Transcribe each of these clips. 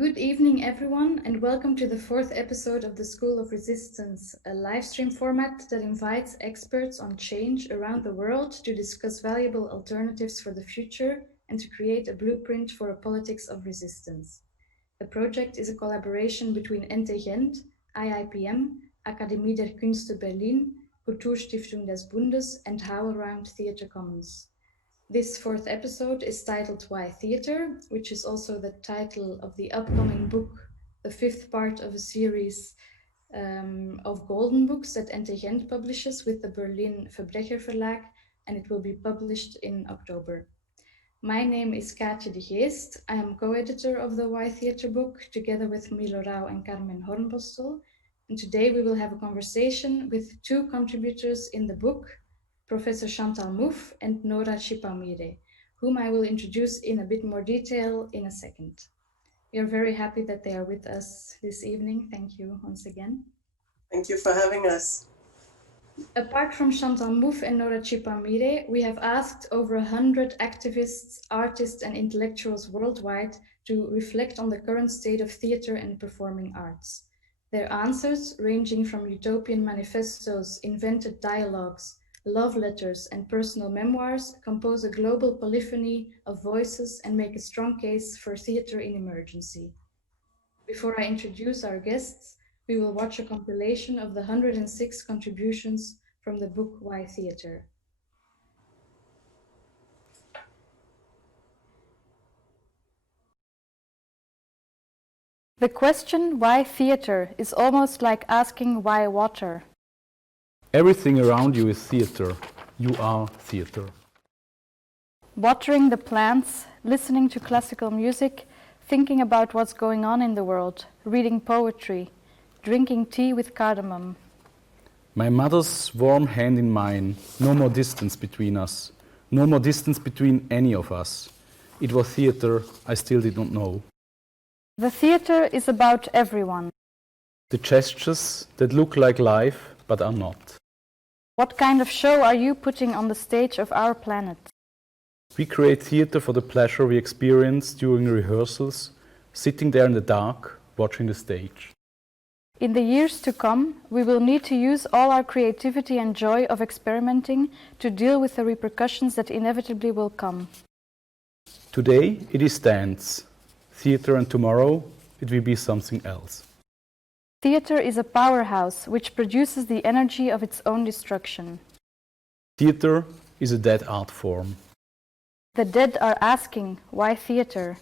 Good evening, everyone, and welcome to the fourth episode of the School of Resistance, a live stream format that invites experts on change around the world to discuss valuable alternatives for the future and to create a blueprint for a politics of resistance. The project is a collaboration between NTGent, IIPM, Akademie der Künste Berlin, Kulturstiftung des Bundes, and HowlRound Theatre Commons. This fourth episode is titled Why Theatre, which is also the title of the upcoming book, the fifth part of a series of golden books that NTGent publishes with the Berlin Verbrecher Verlag, and it will be published in October. My name is Kaatje de Geest. I am co-editor of the Why Theatre book, together with Milo Rau and Carmen Hornbostel. And today we will have a conversation with two contributors in the book, Professor Chantal Mouffe and Nora Chipaumire, whom I will introduce in a bit more detail in a second. We are very happy that they are with us this evening. Thank you once again. Thank you for having us. Apart from Chantal Mouffe and Nora Chipaumire, we have asked over 100 activists, artists, and intellectuals worldwide to reflect on the current state of theatre and performing arts. Their answers, ranging from utopian manifestos, invented dialogues, love letters, and personal memoirs, compose a global polyphony of voices and make a strong case for theatre in emergency. Before I introduce our guests, we will watch a compilation of the 106 contributions from the book Why Theatre. The question why theatre is almost like asking why water. Everything around you is theatre. You are theatre. Watering the plants, listening to classical music, thinking about what's going on in the world, reading poetry, drinking tea with cardamom. My mother's warm hand in mine, no more distance between us, no more distance between any of us. It was theatre I still did not know. The theatre is about everyone. The gestures that look like life but are not. What kind of show are you putting on the stage of our planet? We create theatre for the pleasure we experience during rehearsals, sitting there in the dark, watching the stage. In the years to come, we will need to use all our creativity and joy of experimenting to deal with the repercussions that inevitably will come. Today it is dance, theatre, and tomorrow it will be something else. Theatre is a powerhouse which produces the energy of its own destruction. Theatre is a dead art form. The dead are asking, why theatre?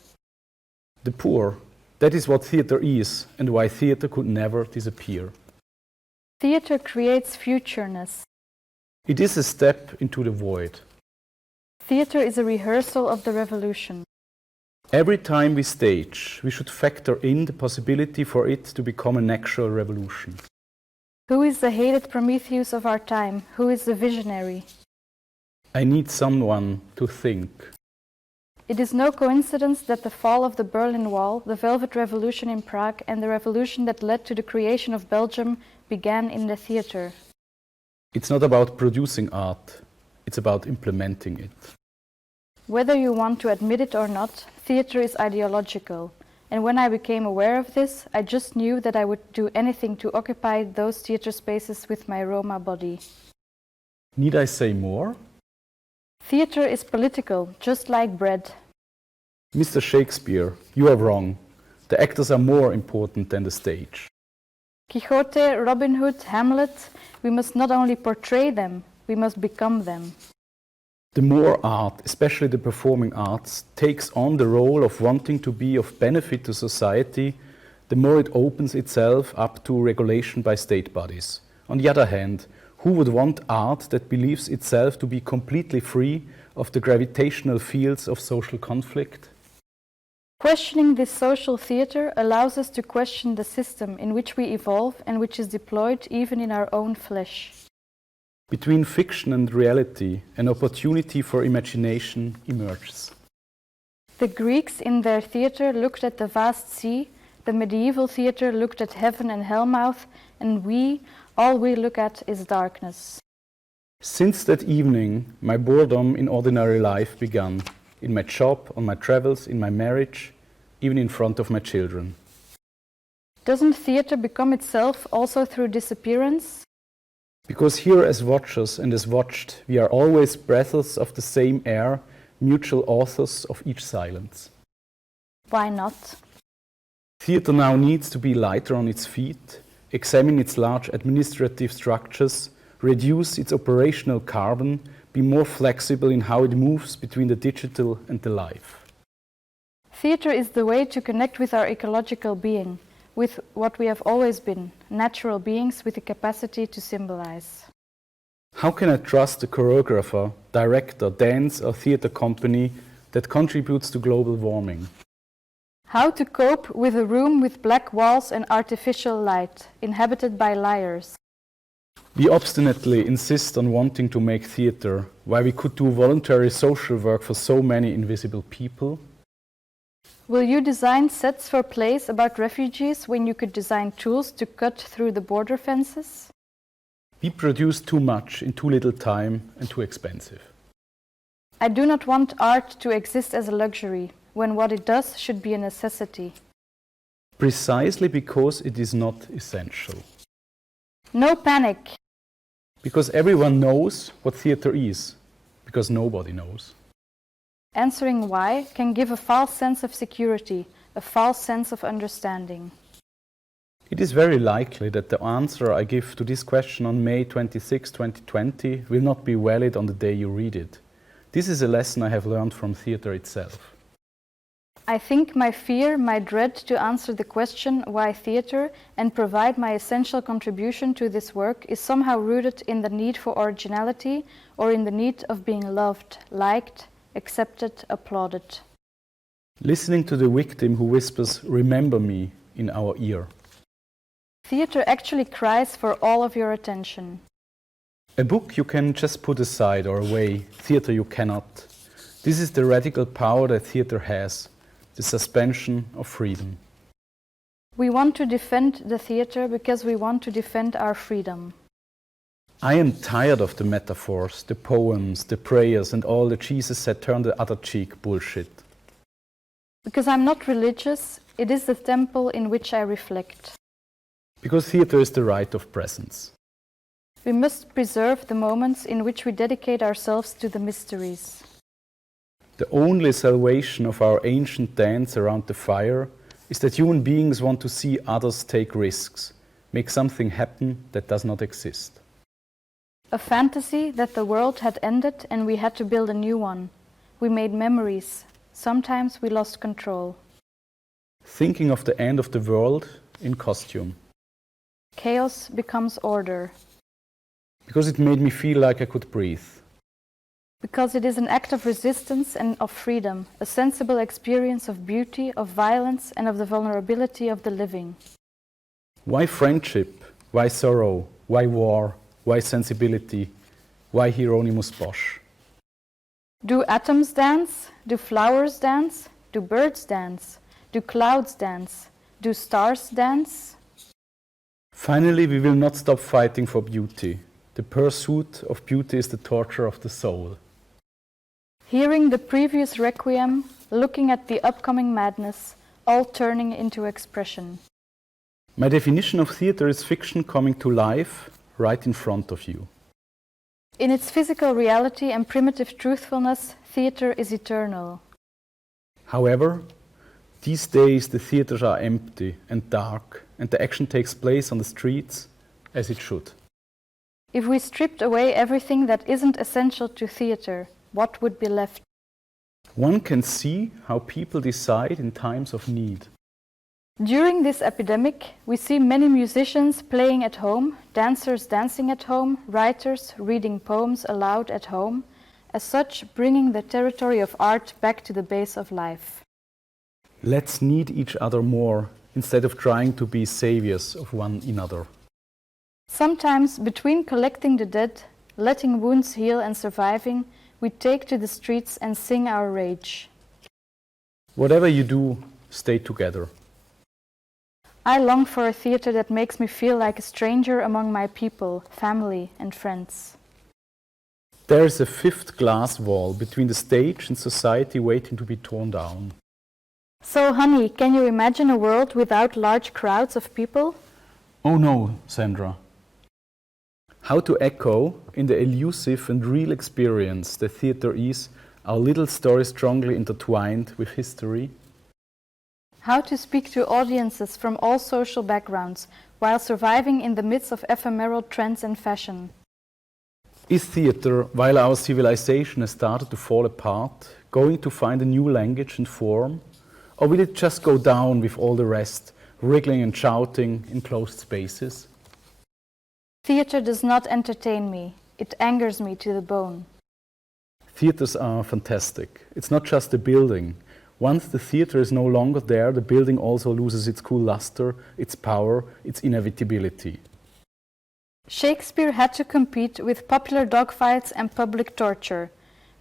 The poor, that is what theatre is and why theatre could never disappear. Theatre creates futureness. It is a step into the void. Theatre is a rehearsal of the revolution. Every time we stage, we should factor in the possibility for it to become an actual revolution. Who is the hated Prometheus of our time? Who is the visionary? I need someone to think. It is no coincidence that the fall of the Berlin Wall, the Velvet Revolution in Prague, and the revolution that led to the creation of Belgium began in the theatre. It's not about producing art, it's about implementing it. Whether you want to admit it or not, theatre is ideological. And when I became aware of this, I just knew that I would do anything to occupy those theatre spaces with my Roma body. Need I say more? Theatre is political, just like bread. Mr. Shakespeare, you are wrong. The actors are more important than the stage. Quixote, Robin Hood, Hamlet, we must not only portray them, we must become them. The more art, especially the performing arts, takes on the role of wanting to be of benefit to society, the more it opens itself up to regulation by state bodies. On the other hand, who would want art that believes itself to be completely free of the gravitational fields of social conflict? Questioning this social theatre allows us to question the system in which we evolve and which is deployed even in our own flesh. Between fiction and reality, an opportunity for imagination emerges. The Greeks in their theatre looked at the vast sea, the medieval theatre looked at heaven and hellmouth, and all we look at is darkness. Since that evening, my boredom in ordinary life began. In my job, on my travels, in my marriage, even in front of my children. Doesn't theatre become itself also through disappearance? Because here as watchers and as watched, we are always breaths of the same air, mutual authors of each silence. Why not? Theatre now needs to be lighter on its feet, examine its large administrative structures, reduce its operational carbon, be more flexible in how it moves between the digital and the live. Theatre is the way to connect with our ecological being, with what we have always been, natural beings with the capacity to symbolize. How can I trust a choreographer, director, dance or theatre company that contributes to global warming? How to cope with a room with black walls and artificial light, inhabited by liars? We obstinately insist on wanting to make theatre, while we could do voluntary social work for so many invisible people. Will you design sets for plays about refugees when you could design tools to cut through the border fences? We produce too much in too little time and too expensive. I do not want art to exist as a luxury, when what it does should be a necessity. Precisely because it is not essential. No panic. Because everyone knows what theatre is, because nobody knows. Answering why can give a false sense of security, a false sense of understanding. It is very likely that the answer I give to this question on May 26, 2020 will not be valid on the day you read it. This is a lesson I have learned from theatre itself. I think my fear, my dread to answer the question why theatre and provide my essential contribution to this work is somehow rooted in the need for originality or in the need of being loved, liked, accepted, applauded. Listening to the victim who whispers, "Remember me," in our ear. Theatre actually cries for all of your attention. A book you can just put aside or away, theatre you cannot. This is the radical power that theatre has, the suspension of freedom. We want to defend the theatre because we want to defend our freedom. I am tired of the metaphors, the poems, the prayers and all the Jesus said turn the other cheek bullshit. Because I'm not religious, it is the temple in which I reflect. Because theatre is the rite of presence. We must preserve the moments in which we dedicate ourselves to the mysteries. The only salvation of our ancient dance around the fire is that human beings want to see others take risks, make something happen that does not exist. A fantasy that the world had ended and we had to build a new one. We made memories. Sometimes we lost control. Thinking of the end of the world in costume. Chaos becomes order. Because it made me feel like I could breathe. Because it is an act of resistance and of freedom, a sensible experience of beauty, of violence, and of the vulnerability of the living. Why friendship? Why sorrow? Why war? Why sensibility? Why Hieronymus Bosch? Do atoms dance? Do flowers dance? Do birds dance? Do clouds dance? Do stars dance? Finally, we will not stop fighting for beauty. The pursuit of beauty is the torture of the soul. Hearing the previous requiem, looking at the upcoming madness, all turning into expression. My definition of theatre is fiction coming to life right in front of you. In its physical reality and primitive truthfulness, theatre is eternal. However, these days the theatres are empty and dark, and the action takes place on the streets as it should. If we stripped away everything that isn't essential to theatre, what would be left? One can see how people decide in times of need. During this epidemic, we see many musicians playing at home, dancers dancing at home, writers reading poems aloud at home, as such bringing the territory of art back to the base of life. Let's need each other more, instead of trying to be saviors of one another. Sometimes, between collecting the dead, letting wounds heal and surviving, we take to the streets and sing our rage. Whatever you do, stay together. I long for a theatre that makes me feel like a stranger among my people, family and friends. There is a fifth glass wall between the stage and society waiting to be torn down. So, honey, can you imagine a world without large crowds of people? Oh no, Sandra. How to echo in the elusive and real experience that theatre is our little story strongly intertwined with history? How to speak to audiences from all social backgrounds while surviving in the midst of ephemeral trends and fashion? Is theatre, while our civilization has started to fall apart, going to find a new language and form? Or will it just go down with all the rest, wriggling and shouting in closed spaces? Theatre does not entertain me. It angers me to the bone. Theatres are fantastic. It's not just the building. Once the theatre is no longer there, the building also loses its cool luster, its power, its inevitability. Shakespeare had to compete with popular dogfights and public torture.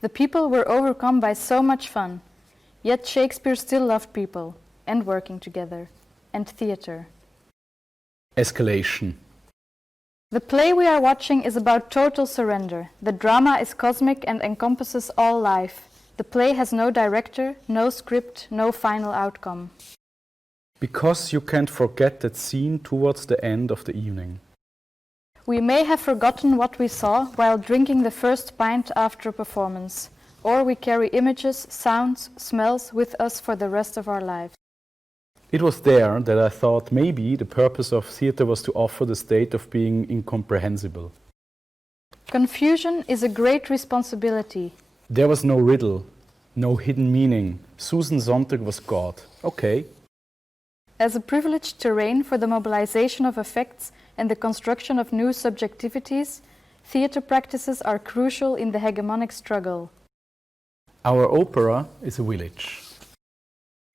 The people were overcome by so much fun. Yet Shakespeare still loved people, and working together, and theatre. Escalation. The play we are watching is about total surrender. The drama is cosmic and encompasses all life. The play has no director, no script, no final outcome. Because you can't forget that scene towards the end of the evening. We may have forgotten what we saw while drinking the first pint after a performance, or we carry images, sounds, smells with us for the rest of our lives. It was there that I thought maybe the purpose of theatre was to offer the state of being incomprehensible. Confusion is a great responsibility. There was no riddle, no hidden meaning. Susan Sontag was God. Okay. As a privileged terrain for the mobilization of affects and the construction of new subjectivities, theatre practices are crucial in the hegemonic struggle. Our opera is a village.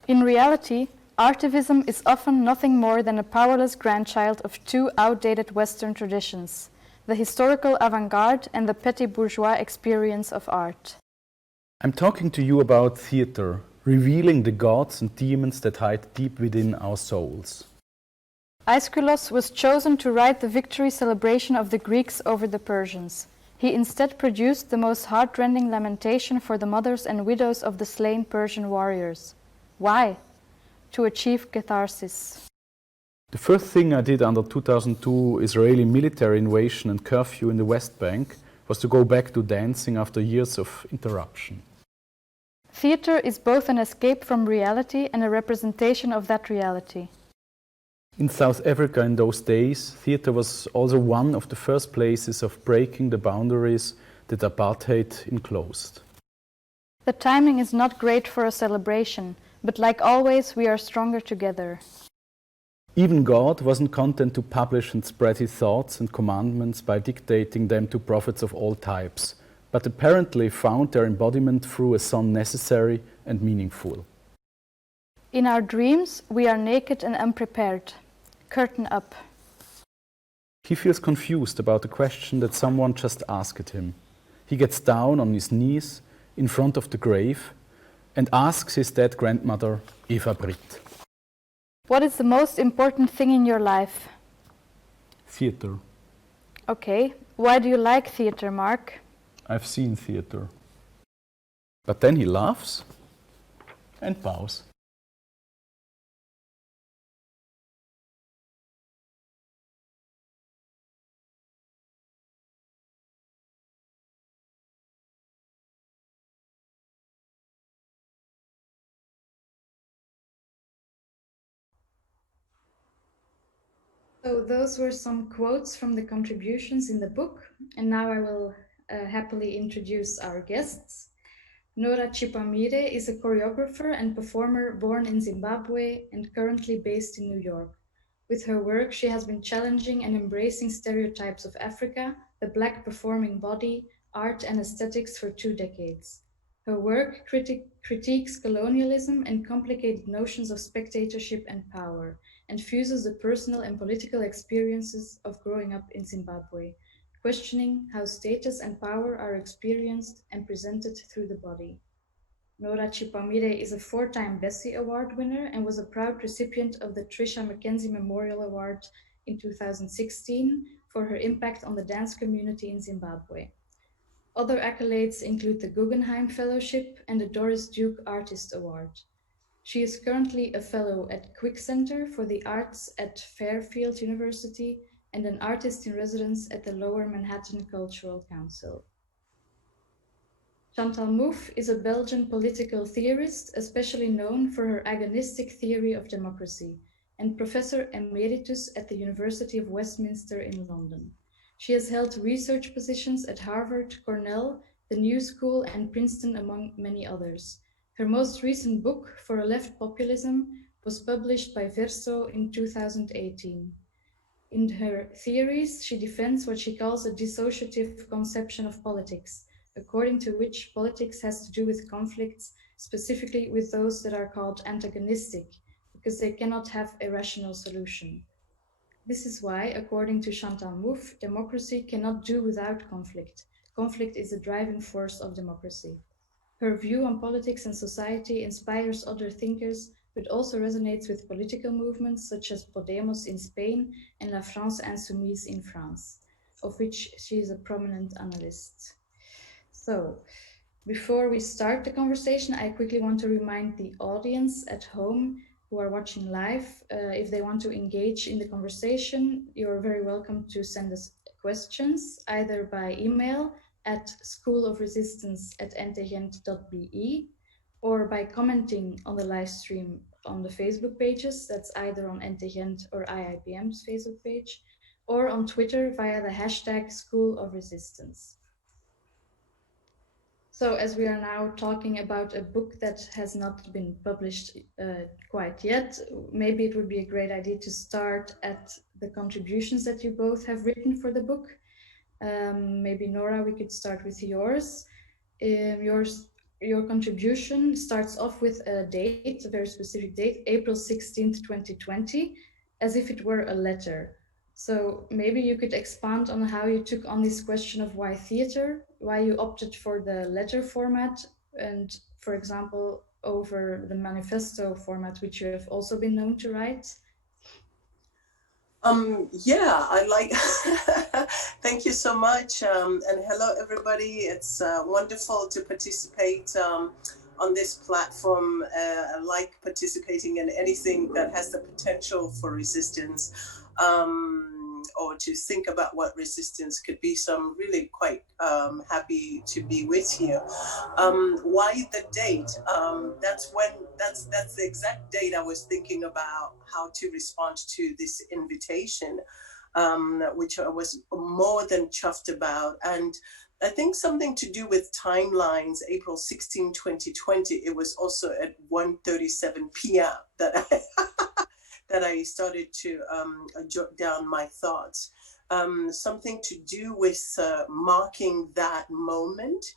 In reality, artivism is often nothing more than a powerless grandchild of two outdated Western traditions, the historical avant-garde and the petit bourgeois experience of art. I'm talking to you about theatre, revealing the gods and demons that hide deep within our souls. Aeschylus was chosen to write the victory celebration of the Greeks over the Persians. He instead produced the most heartrending lamentation for the mothers and widows of the slain Persian warriors. Why? To achieve catharsis. The first thing I did under 2002 Israeli military invasion and curfew in the West Bank was to go back to dancing after years of interruption. Theatre is both an escape from reality and a representation of that reality. In South Africa in those days, theatre was also one of the first places of breaking the boundaries that apartheid enclosed. The timing is not great for a celebration, but like always, we are stronger together. Even God wasn't content to publish and spread his thoughts and commandments by dictating them to prophets of all types, but apparently found their embodiment through a son necessary and meaningful. In our dreams, we are naked and unprepared. Curtain up. He feels confused about the question that someone just asked him. He gets down on his knees in front of the grave and asks his dead grandmother, Eva Britt. What is the most important thing in your life? Theatre. Okay, why do you like theatre, Mark? I've seen theatre. But then he laughs and bows. So those were some quotes from the contributions in the book, and now I will happily introduce our guests. Nora Chipaumire is a choreographer and performer born in Zimbabwe and currently based in New York. With her work, she has been challenging and embracing stereotypes of Africa, the Black performing body, art and aesthetics for 2 decades. Her work critiques colonialism and complicated notions of spectatorship and power, and fuses the personal and political experiences of growing up in Zimbabwe, questioning how status and power are experienced and presented through the body. Nora Chipaumire is a 4-time Bessie Award winner and was a proud recipient of the Trisha Mackenzie Memorial Award in 2016 for her impact on the dance community in Zimbabwe. Other accolades include the Guggenheim Fellowship and the Doris Duke Artist Award. She is currently a fellow at Quick Center for the Arts at Fairfield University and an artist in residence at the Lower Manhattan Cultural Council. Chantal Mouffe is a Belgian political theorist, especially known for her agonistic theory of democracy, and Professor Emeritus at the University of Westminster in London. She has held research positions at Harvard, Cornell, the New School, and Princeton, among many others. Her most recent book, For a Left Populism, was published by Verso in 2018. In her theories, she defends what she calls a dissociative conception of politics, according to which politics has to do with conflicts, specifically with those that are called antagonistic, because they cannot have a rational solution. This is why, according to Chantal Mouffe, democracy cannot do without conflict. Conflict is the driving force of democracy. Her view on politics and society inspires other thinkers, but also resonates with political movements such as Podemos in Spain and La France Insoumise in France, of which she is a prominent analyst. So, before we start the conversation, I quickly want to remind the audience at home who are watching live, if they want to engage in the conversation, you're very welcome to send us questions, either by email at schoolofresistance@ntgent.be or by commenting on the live stream on the Facebook pages, that's either on NTGent or IIPM's Facebook page, or on Twitter via the hashtag School of Resistance. So as we are now talking about a book that has not been published quite yet, maybe it would be a great idea to start at the contributions that you both have written for the book. Maybe Nora, we could start with yours. Your contribution starts off with a date, a very specific date, April 16th, 2020, as if it were a letter. So maybe you could expand on how you took on this question of why theater, why you opted for the letter format, and for example, over the manifesto format, which you have also been known to write. Yeah, I like, thank you so much. And hello, everybody. It's wonderful to participate on this platform. I like participating in anything that has the potential for resistance, or to think about what resistance could be. So I'm really quite happy to be with you. Why the date? That's the exact date I was thinking about how to respond to this invitation, which I was more than chuffed about. And I think something to do with timelines, April 16, 2020, it was also at 1:37 p.m. that I started to jot down my thoughts. Something to do with marking that moment,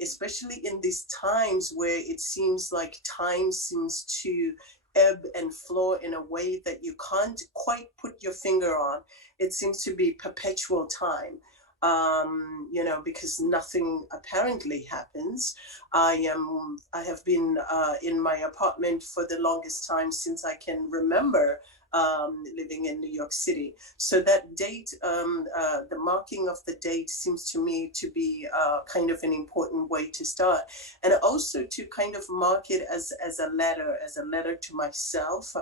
especially in these times where it seems like time seems to ebb and flow in a way that you can't quite put your finger on. It seems to be perpetual time. Because nothing apparently happens. I have been in my apartment for the longest time since I can remember, living in New York City. So that date, the marking of the date seems to me to be kind of an important way to start. And also to kind of mark it as a letter to myself.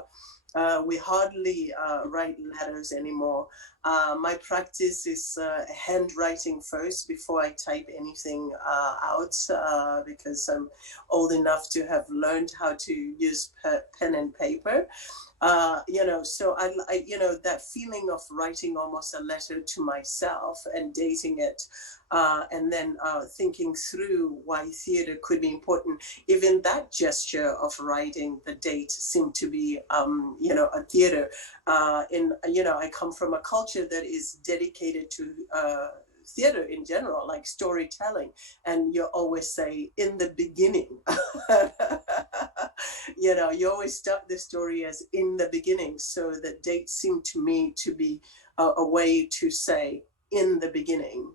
We hardly write letters anymore. My practice is handwriting first before I type anything out, because I'm old enough to have learned how to use pen and paper. So I that feeling of writing almost a letter to myself and dating it, and then thinking through why theater could be important. Even that gesture of writing the date seemed to be, a theater. I come from a culture that is dedicated to theater in general, like storytelling, and you always say in the beginning. You always start the story as in the beginning. So the date seemed to me to be a way to say in the beginning.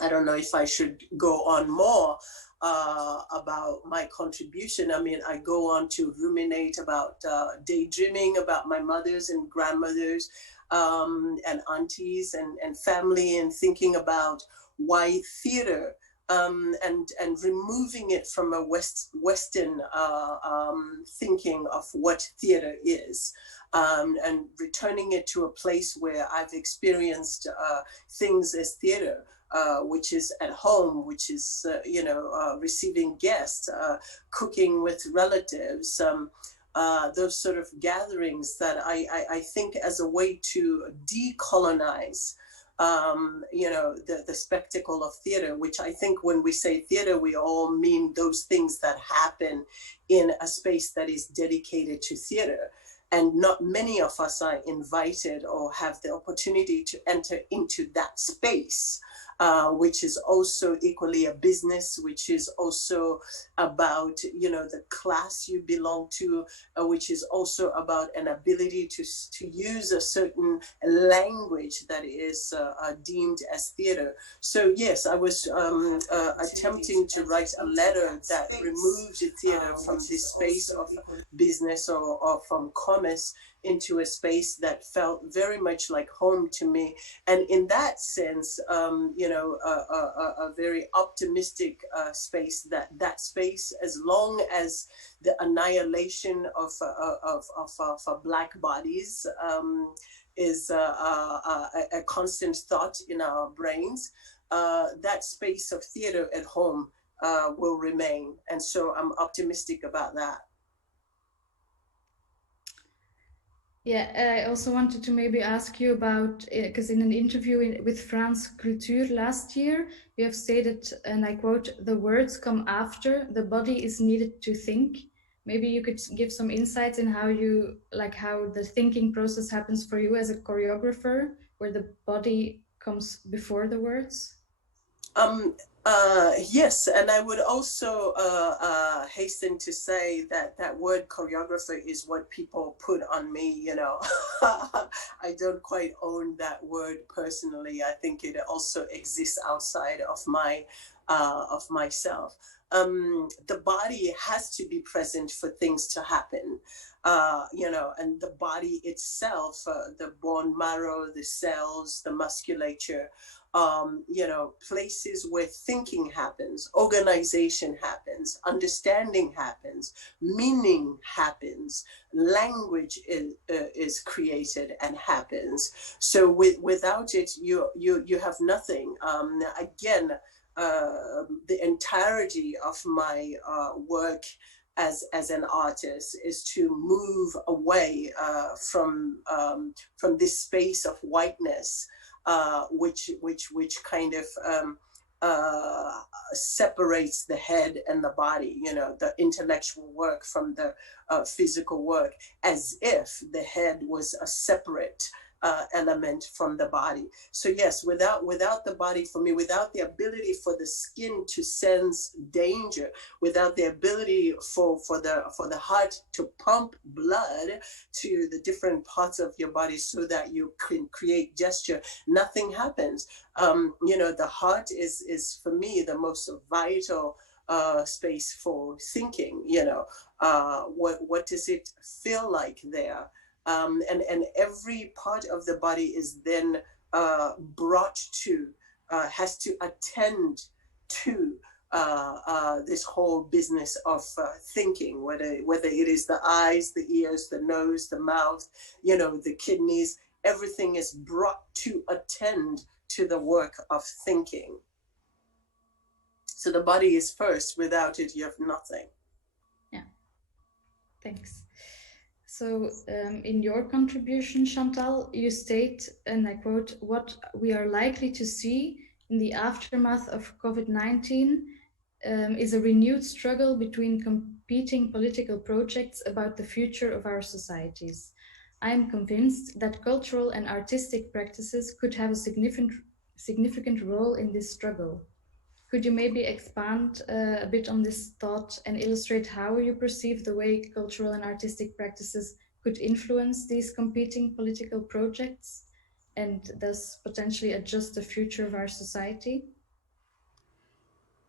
I don't know if I should go on more about my contribution. I mean, I go on to ruminate about daydreaming about my mothers and grandmothers, and aunties and family, and thinking about why theater and removing it from a Western thinking of what theater is, and returning it to a place where I've experienced things as theater, which is at home, which is, receiving guests, cooking with relatives, those sort of gatherings that I think as a way to decolonize the spectacle of theater, which I think when we say theater, we all mean those things that happen in a space that is dedicated to theater. And not many of us are invited or have the opportunity to enter into that space, which is also equally a business, which is also about, the class you belong to, which is also about an ability to use a certain language that is deemed as theater. So yes, I was attempting to write a letter that removed the theater from this space of business or from commerce into a space that felt very much like home to me. And in that sense, a very optimistic space, that space, as long as the annihilation of Black bodies is a constant thought in our brains, that space of theater at home will remain. And so I'm optimistic about that. Yeah, I also wanted to maybe ask you about, because in an interview with France Culture last year, you have stated, and I quote, "The words come after, the body is needed to think." Maybe you could give some insights in how the thinking process happens for you as a choreographer, where the body comes before the words. Yes, and I would also hasten to say that word choreographer is what people put on me, I don't quite own that word personally. I think it also exists outside of myself. The body has to be present for things to happen, and the body itself, the bone marrow, the cells, the musculature, places where thinking happens, organization happens, understanding happens, meaning happens, language is created and happens. So without it, you have nothing. Again, the entirety of my work as an artist is to move away from this space of whiteness, which kind of separates the head and the body, the intellectual work from the physical work, as if the head was a separate element from the body. So yes, without the body, for me, without the ability for the skin to sense danger, without the ability for the heart to pump blood to the different parts of your body so that you can create gesture, nothing happens. The heart is for me the most vital space for thinking. What does it feel like there? And every part of the body is then brought to, has to attend to this whole business of thinking, whether it is the eyes, the ears, the nose, the mouth, the kidneys, everything is brought to attend to the work of thinking. So the body is first. Without it, you have nothing. Yeah, thanks. So in your contribution, Chantal, you state, and I quote, "What we are likely to see in the aftermath of COVID-19 is a renewed struggle between competing political projects about the future of our societies. I am convinced that cultural and artistic practices could have a significant role in this struggle." Could you maybe expand a bit on this thought and illustrate how you perceive the way cultural and artistic practices could influence these competing political projects and thus potentially adjust the future of our society?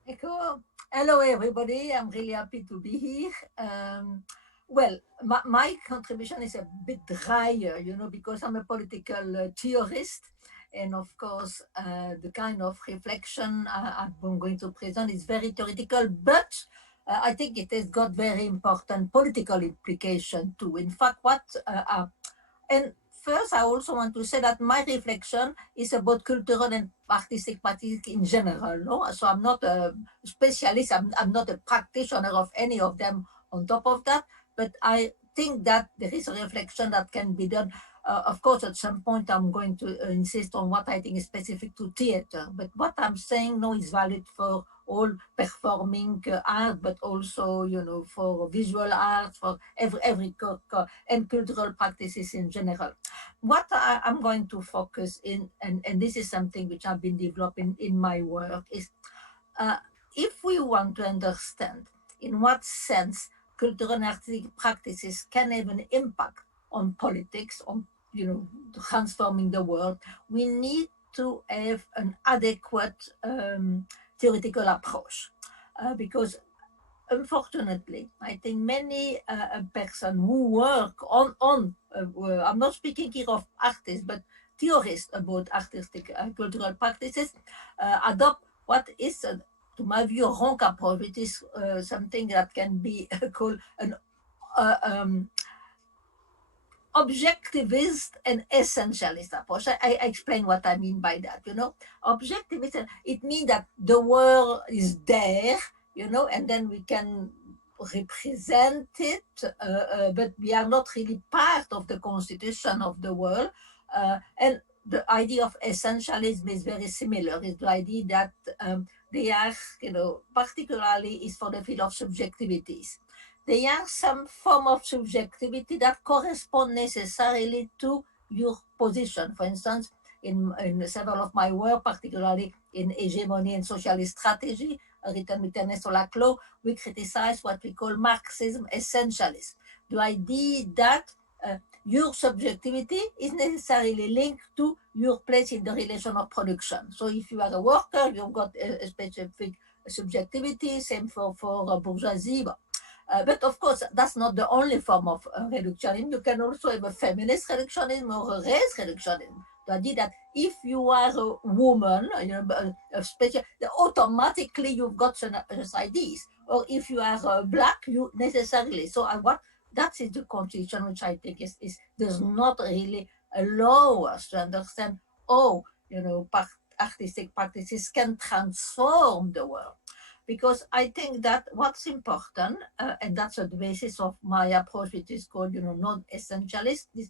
Hello, everybody. I'm really happy to be here. Well, my contribution is a bit drier, because I'm a political theorist. And of course, the kind of reflection I'm going to present is very theoretical, but I think it has got very important political implication too. In fact, and first, I also want to say that my reflection is about cultural and artistic practice in general. No? So I'm not a specialist, I'm not a practitioner of any of them on top of that, but I think that there is a reflection that can be done. Of course, at some point, I'm going to insist on what I think is specific to theater, but what I'm saying now is valid for all performing art, but also, you know, for visual art, for every and cultural practices in general. What I'm going to focus in, and this is something which I've been developing in my work, is if we want to understand in what sense cultural and artistic practices can have an impact on politics, on, you know, transforming the world, we need to have an adequate theoretical approach, because unfortunately, I think many persons who work on I'm not speaking here of artists, but theorists about artistic cultural practices, adopt what is, to my view, a wrong approach. It is something that can be called an objectivist and essentialist approach. I explain what I mean by that. You know, objectivist, it means that the world is there, you know, and then we can represent it, but we are not really part of the constitution of the world. And the idea of essentialism is very similar. It's the idea that they are, you know, particularly is for the field of subjectivities. There are some form of subjectivity that correspond necessarily to your position. For instance, in several of my work, particularly in Hegemony and Socialist Strategy, written with Ernesto Laclau, we criticize what we call Marxism essentialism. The idea that your subjectivity is necessarily linked to your place in the relation of production. So if you are a worker, you've got a specific subjectivity, same for bourgeoisie. But of course, that's not the only form of reductionism. You can also have a feminist reductionism or a race reductionism. The idea that if you are a woman, you know, automatically you've got some ideas. Or if you are black, you necessarily. So that is the constitution which I think does not really allow us to understand, you know, artistic practices can transform the world. Because I think that what's important, and that's the basis of my approach, which is called, you know, non-essentialist, is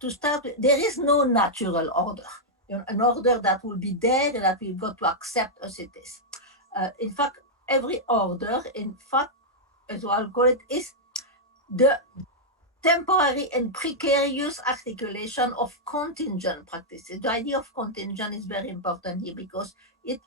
to start with, there is no natural order, you know, an order that will be there and that we've got to accept as it is. In fact, every order, in fact, as I'll call it, is the temporary and precarious articulation of contingent practices. The idea of contingent is very important here because it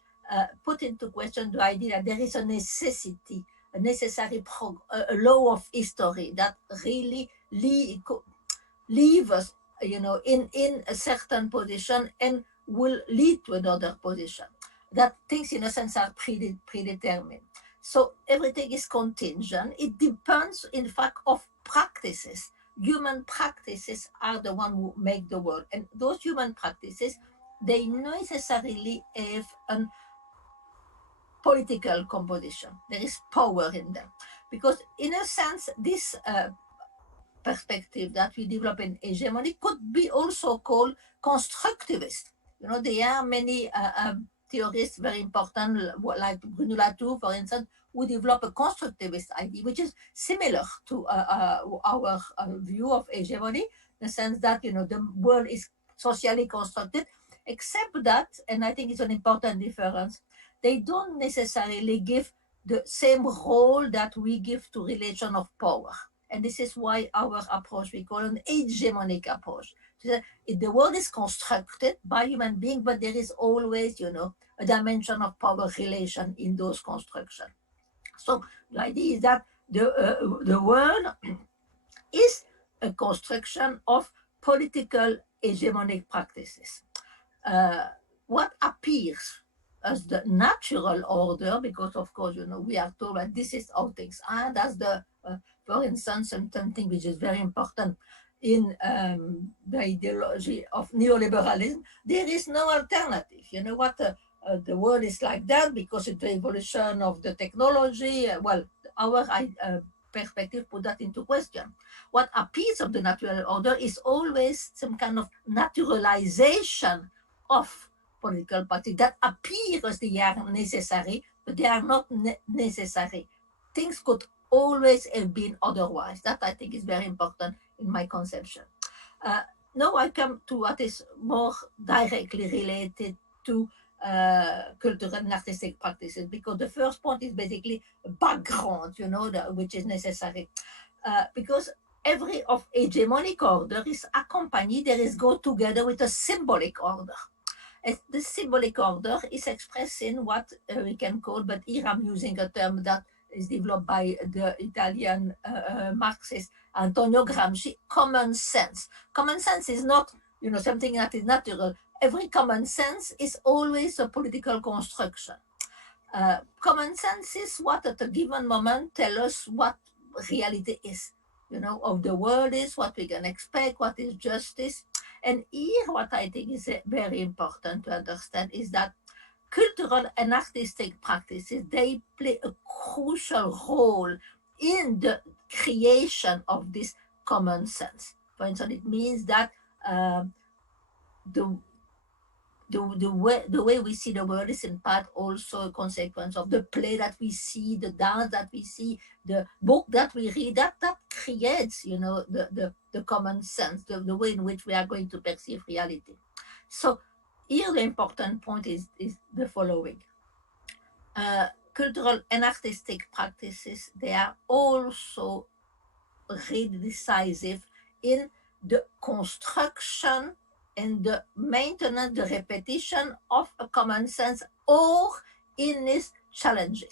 put into question the idea that there is a necessity, a necessary a law of history that really leave us, you know, in a certain position and will lead to another position. That things, in a sense, are predetermined. So everything is contingent. It depends, in fact, of practices. Human practices are the one who make the world, and those human practices, they necessarily have an political composition. There is power in them. Because in a sense, this perspective that we develop in hegemony could be also called constructivist. You know, there are many theorists, very important, like Bruno Latour, for instance, who develop a constructivist idea, which is similar to our view of hegemony, in the sense that, you know, the world is socially constructed, except that, and I think it's an important difference, they don't necessarily give the same role that we give to relation of power. And this is why our approach, we call an hegemonic approach. So the world is constructed by human beings, but there is always, you know, a dimension of power relation in those constructions. So the idea is that the world is a construction of political hegemonic practices. What appears as the natural order, because of course, you know, we are told that this is how things are, that's the, for instance, something which is very important. in the ideology of neoliberalism, there is no alternative. You know what? The world is like that because it's the evolution of the technology. Well, our perspective put that into question. What appears of the natural order is always some kind of naturalization of political parties that appear as they are necessary, but they are not necessary. Things could always have been otherwise. That I think is very important in my conception. Now I come to what is more directly related to cultural and artistic practices, because the first point is basically background, you know, which is necessary. Because every of hegemonic order is accompanied, there is go together with a symbolic order. And the symbolic order is expressed in what we can call, but here I'm using a term that is developed by the Italian Marxist Antonio Gramsci, common sense. Common sense is not, you know, something that is natural. Every common sense is always a political construction. Common sense is what at a given moment tell us what reality is, you know, of the world is, what we can expect, what is justice. And here what I think is very important to understand is that cultural and artistic practices, they play a crucial role in the creation of this common sense. For instance, it means that the way we see the world is in part also a consequence of the play that we see, the dance that we see, the book that we read, that creates, you know, the common sense, the way in which we are going to perceive reality. So here the important point is the following. Cultural and artistic practices, they are also really decisive in the construction and the maintenance, the repetition of a common sense, or in its challenging,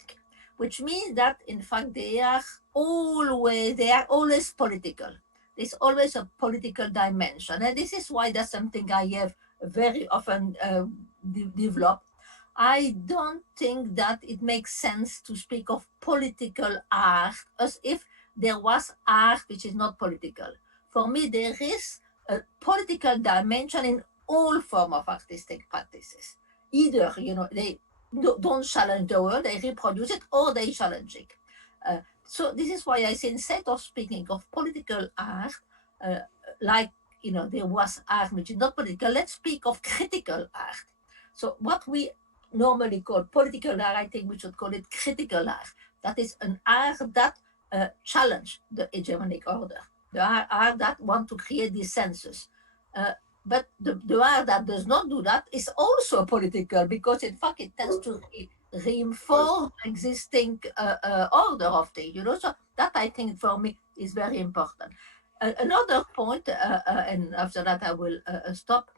which means that in fact they are always political. There's always a political dimension, and this is why that's something I have very often developed. I don't think that it makes sense to speak of political art as if there was art which is not political. For me, there is a political dimension in all forms of artistic practices. Either, you know, they don't challenge the world, they reproduce it, or they challenge it. So this is why I say, instead of speaking of political art, like, you know, there was art which is not political, let's speak of critical art. So what we normally call political art, I think we should call it critical art. That is an art that challenge the hegemonic order. The art that want to create this census. But the art that does not do that is also political, because in fact it tends to reinforce existing order of things, you know. So that I think for me is very important. Another point, and after that I will stop,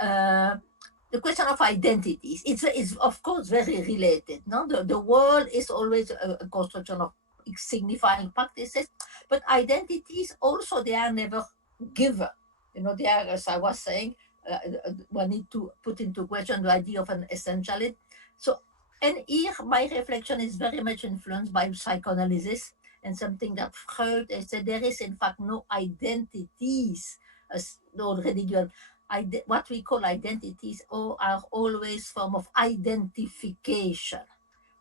the question of identities. It's of course very related. No, the world is always a construction of signifying practices, but identities also, they are never given. You know, they are, as I was saying, we need to put into question the idea of an essentiality. So, and here my reflection is very much influenced by psychoanalysis, and something that Freud has said, there is in fact no identities, as already given. What we call identities are always form of identification.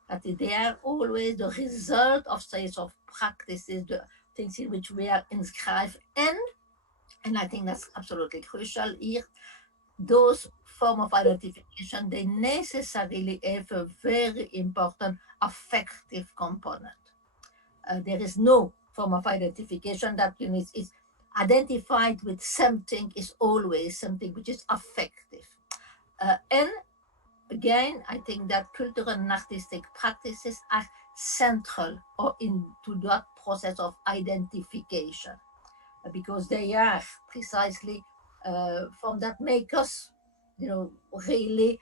That they are always the result of sets of practices, the things in which we are inscribed, and I think that's absolutely crucial here. Those form of identification, they necessarily have a very important affective component. There is no form of identification that is identified with something, is always something which is affective. And again, I think that cultural and artistic practices are central or into that process of identification, because they are precisely from that make us, you know, really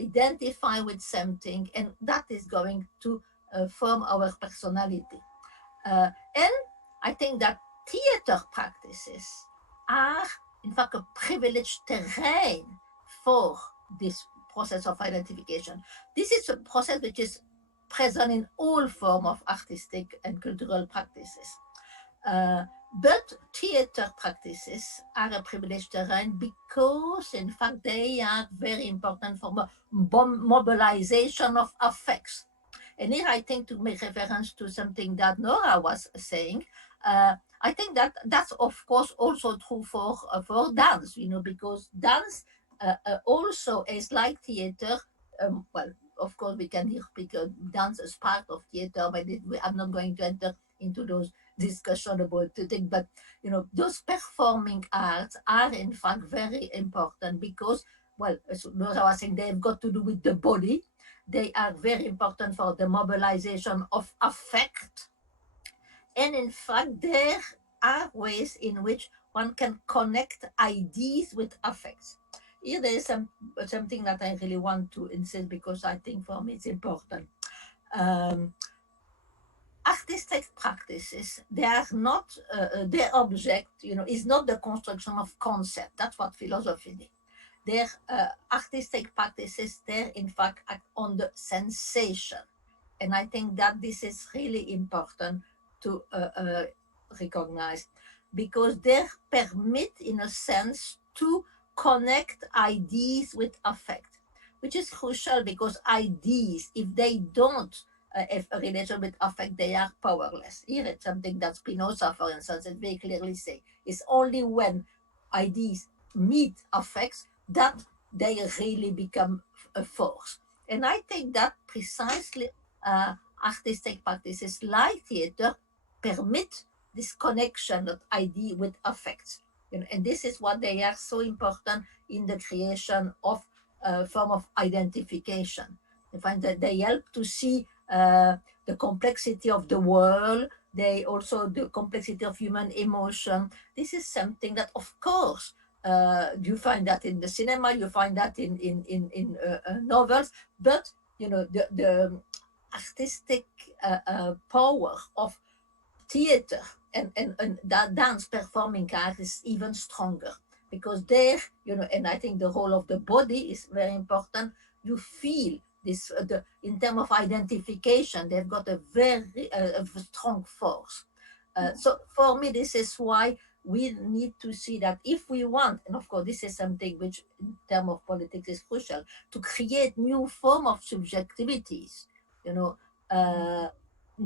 identify with something, and that is going to form our personality. And I think that theater practices are, in fact, a privileged terrain for this process of identification. This is a process which is present in all forms of artistic and cultural practices. But theater practices are a privileged terrain because, in fact, they are very important for mobilization of affects. And here I think to make reference to something that Nora was saying, I think that that's of course also true for dance, you know, because dance also is like theater. Well, of course we can here speak dance as part of theater, but I'm not going to enter into those discussion about the thing, but you know, those performing arts are in fact very important because, well, as Nora was saying, they've got to do with the body. They are very important for the mobilization of affect. And in fact, there are ways in which one can connect ideas with affects. Here there is something that I really want to insist because I think for me it's important. Artistic practices, they are not, their object, you know, is not the construction of concept. That's what philosophy did. Their artistic practices, they in fact act on the sensation. And I think that this is really important to recognize because they permit, in a sense, to connect ideas with affect, which is crucial because ideas, if they don't have a relation with affect, they are powerless. Here it's something that Spinoza, for instance, is very clearly say. It's only when ideas meet affects that they really become a force. And I think that precisely artistic practices like theater permit this connection of idea with affects. And this is what they are so important in the creation of a form of identification. I find that they help to see the complexity of the world. They also the complexity of human emotion. This is something that, of course, you find that in the cinema, you find that in novels, but you know the artistic power of theater and that dance performing art is even stronger because there, you know, and I think the role of the body is very important. You feel this in terms of identification, they've got a very strong force. So for me, this is why we need to see that if we want, and of course this is something which in terms of politics is crucial, to create new form of subjectivities, you know,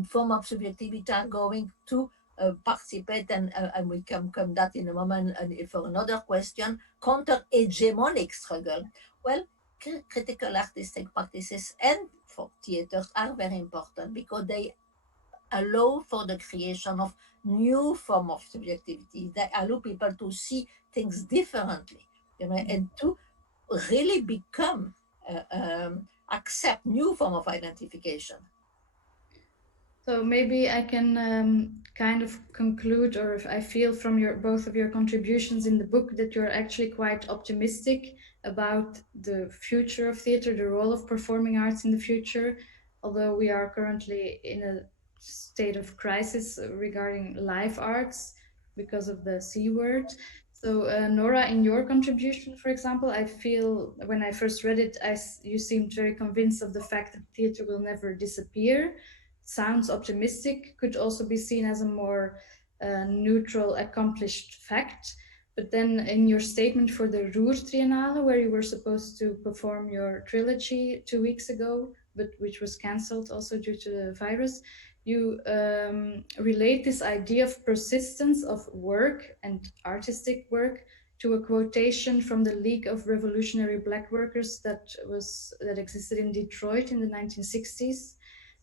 form of subjectivity are going to participate, and we can come that in a moment for another question, counter-hegemonic struggle. Well, critical artistic practices and for theaters are very important because they allow for the creation of new form of subjectivity. They allow people to see things differently, you know, and to really become accept new form of identification. So maybe I can kind of conclude, or if I feel from both of your contributions in the book that you're actually quite optimistic about the future of theater, the role of performing arts in the future, although we are currently in a state of crisis regarding live arts because of the C word. So Nora, in your contribution, for example, I feel when I first read it, you seemed very convinced of the fact that theater will never disappear. Sounds optimistic, could also be seen as a more neutral, accomplished fact. But then in your statement for the Ruhr Triennale, where you were supposed to perform your trilogy 2 weeks ago, but which was cancelled also due to the virus, you relate this idea of persistence of work and artistic work to a quotation from the League of Revolutionary Black Workers that existed in Detroit in the 1960s.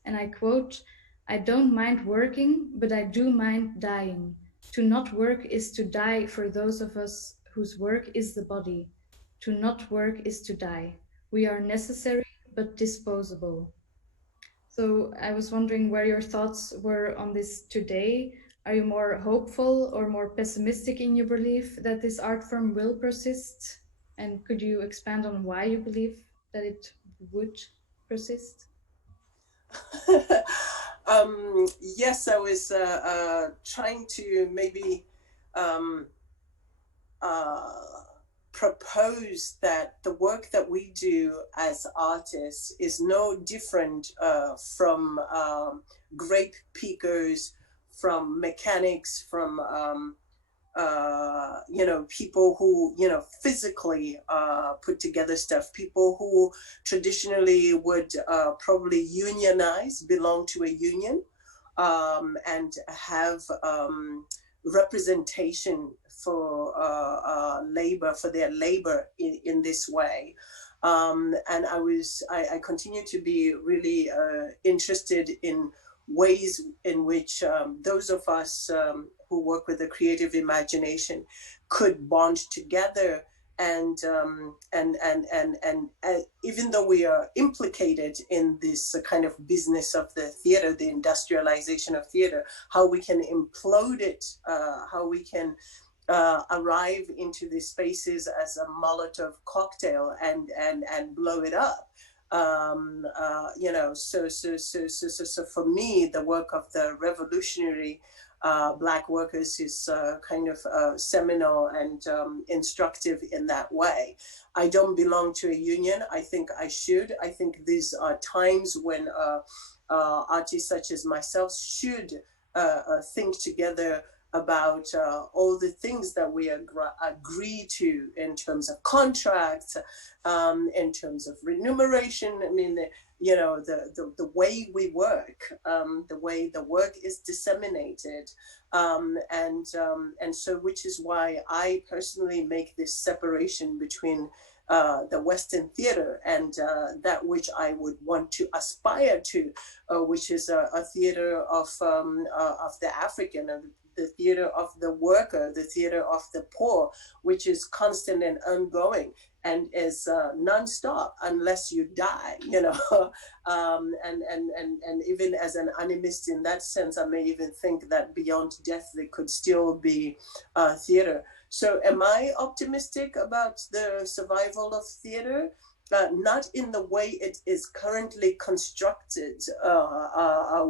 And I quote, "I don't mind working, but I do mind dying. To not work is to die for those of us whose work is the body. To not work is to die. We are necessary, but disposable." So I was wondering where your thoughts were on this today. Are you more hopeful or more pessimistic in your belief that this art form will persist? And could you expand on why you believe that it would persist? Yes, I was trying to maybe propose that the work that we do as artists is no different from grape pickers, mechanics, from you know, people who, you know, physically put together stuff, people who traditionally would probably unionize, belong to a union, and have representation for labor, for their labor in this way. And I continue to be really interested in ways in which those of us who work with the creative imagination could bond together, and even though we are implicated in this kind of business of the theater, the industrialization of theater, how we can implode it, how we can arrive into these spaces as a Molotov cocktail and blow it up. You know, so for me, the work of the revolutionary Black workers is kind of seminal and instructive in that way. I don't belong to a union. I think I should. I think these are times when artists such as myself should think together about all the things that we agree to in terms of contracts, in terms of remuneration. I mean, you know, the way we work, the way the work is disseminated, and so, which is why I personally make this separation between the Western theater and that which I would want to aspire to, which is a theater of the African, the theater of the worker, the theater of the poor, which is constant and ongoing and is nonstop unless you die, you know. And even as an animist in that sense, I may even think that beyond death there could still be theater. So am I optimistic about the survival of theater? Not in the way it is currently constructed,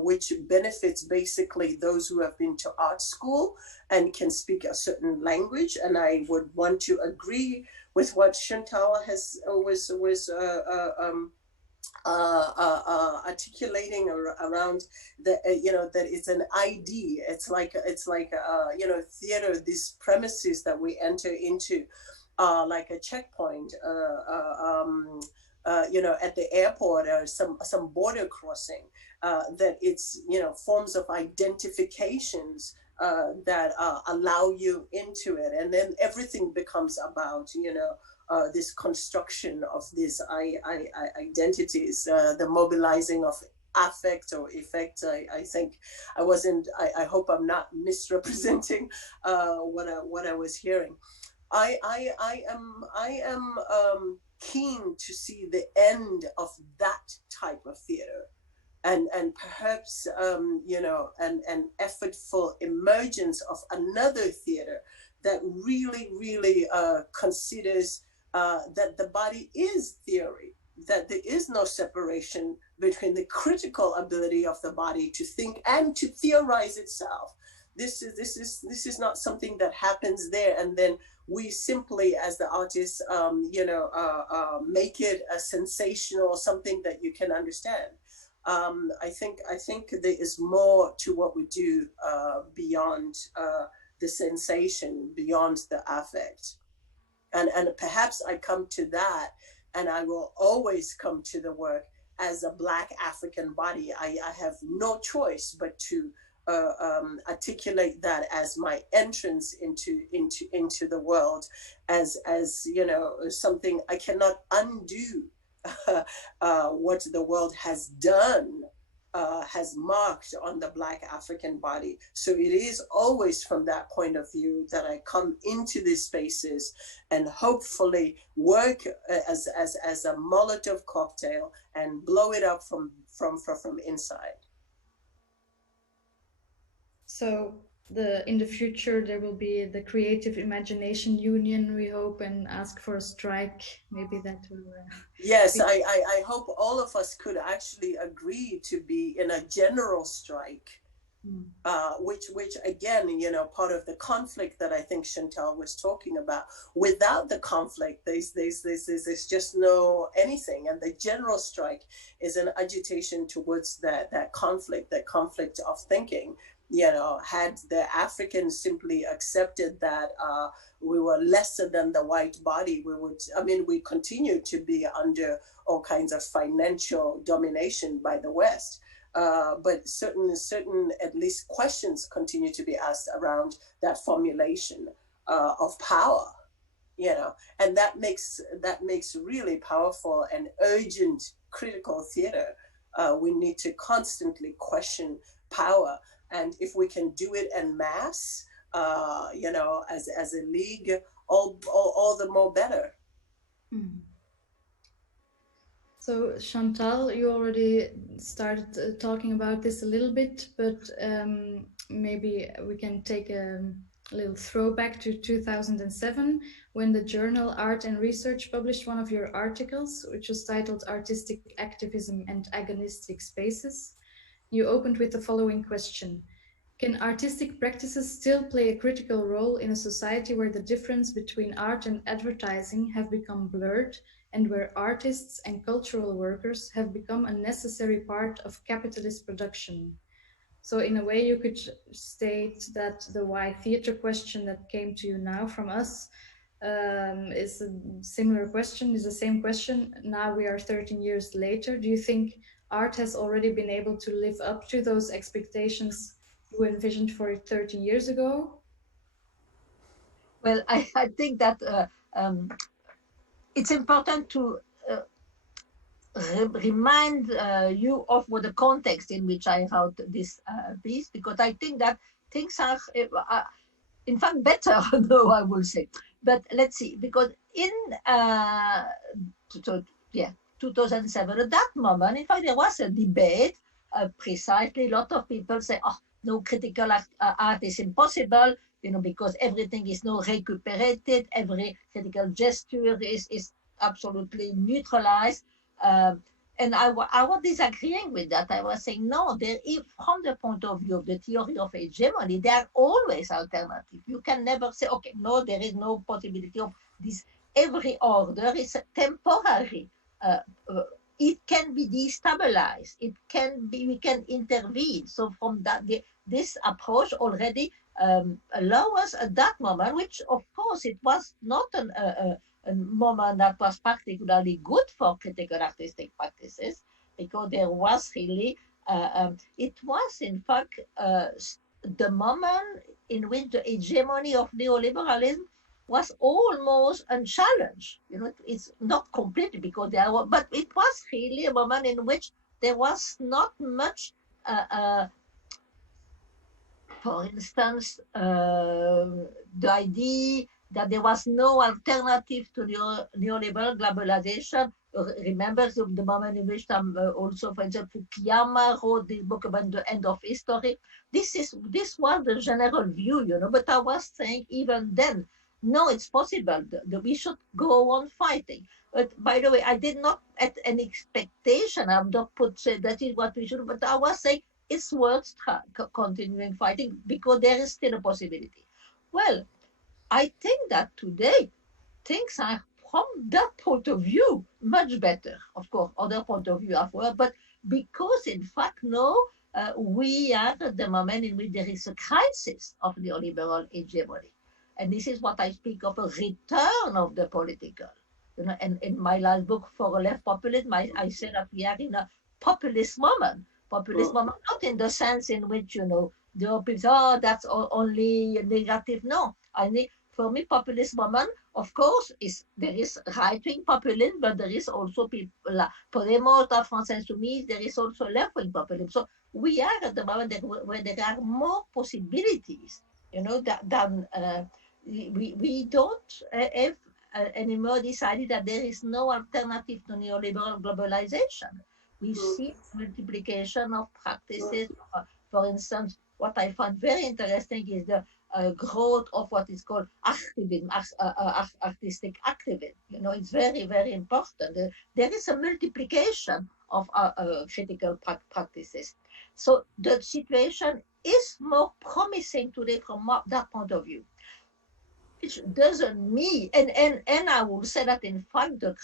which benefits basically those who have been to art school and can speak a certain language. And I would want to agree with what Chantal was articulating around the, you know, that it's an ID. It's like you know, theater, these premises that we enter into, like a checkpoint, you know, at the airport or some border crossing, that it's, you know, forms of identifications that allow you into it. And then everything becomes about, you know, this construction of these identities, the mobilizing of affect or effect. I think I hope I'm not misrepresenting what I was hearing. I am keen to see the end of that type of theater, and perhaps you know, an effortful emergence of another theater that really considers that the body is theory, that there is no separation between the critical ability of the body to think and to theorize itself. This is not something that happens there and then we simply, as the artists, you know, make it a sensational, something that you can understand. I think there is more to what we do beyond the sensation, beyond the affect, and perhaps I come to that, and I will always come to the work as a Black African body. I have no choice but to articulate that as my entrance into the world, as you know, something I cannot undo. What the world has done, has marked on the Black African body. So it is always from that point of view that I come into these spaces and hopefully work as a Molotov cocktail and blow it up from inside. So in the future there will be the Creative Imagination Union, we hope, and ask for a strike. Maybe that will yes, I hope all of us could actually agree to be in a general strike, which again, you know, part of the conflict that I think Chantal was talking about. Without the conflict, there's just no anything, and the general strike is an agitation towards that conflict of thinking. had the Africans simply accepted that we were lesser than the white body, we continue to be under all kinds of financial domination by the West. But certain at least questions continue to be asked around that formulation of power, and that makes really powerful and urgent critical theater. We need to constantly question power, and if we can do it en masse, as a league, all the more better. Mm. So Chantal, you already started talking about this a little bit, but maybe we can take a little throwback to 2007, when the journal Art and Research published one of your articles, which was titled Artistic Activism and Agonistic Spaces. You opened with the following question: can artistic practices still play a critical role in a society where the difference between art and advertising have become blurred, and where artists and cultural workers have become a necessary part of capitalist production? So in a way, you could state that the why theater question that came to you now from us is a similar question, is the same question. Now we are 13 years later. Do you think art has already been able to live up to those expectations you envisioned for it 13 years ago? Well, I think that it's important to remind you of what the context in which I wrote this piece, because I think that things are in fact better, though I will say. But let's see, because in 2007, at that moment, in fact, there was a debate. Precisely, a lot of people say, "Oh, no critical art is impossible," because everything is now recuperated, every critical gesture is absolutely neutralized. And I was disagreeing with that. I was saying, no, from the point of view of the theory of hegemony, there are always alternatives. You can never say, okay, no, there is no possibility of this. Every order is temporary. It can be destabilized. We can intervene. So from that, this approach already allow us at that moment, which of course it was not a moment that was particularly good for critical artistic practices, because there was really, it was in fact the moment in which the hegemony of neoliberalism was almost unchallenged. It's not completely because there were, but it was really a moment in which there was not much for instance, the idea that there was no alternative to neoliberal globalization. Remember the moment in which also, for example, Fukuyama wrote this book about the end of history. This was the general view, but I was saying even then, no, it's possible. We should go on fighting. But by the way, I did not have an expectation. I'm not say that is what we should, but I was saying it's worth continuing fighting because there is still a possibility. Well, I think that today things are, from that point of view, much better. Of course, other point of view as well, but because in fact now we are at the moment in which there is a crisis of neoliberal hegemony. And this is what I speak of, a return of the political. And in my last book, For a Left Populism, I said that we are in a populist moment. Populist moment, not in the sense in which, the people, oh, that's only negative. No, for me, populist moment, of course, there is right-wing populism, but there is also people like Podemos, France Insoumise, there is also left-wing populism. So we are at the moment where there are more possibilities, than we don't have anymore decided that there is no alternative to neoliberal globalization. We see multiplication of practices. For instance, what I found very interesting is the growth of what is called activism, artistic activism. It's very, very important. There is a multiplication of critical practices. So the situation is more promising today from that point of view. Which doesn't mean, and I will say that in fact the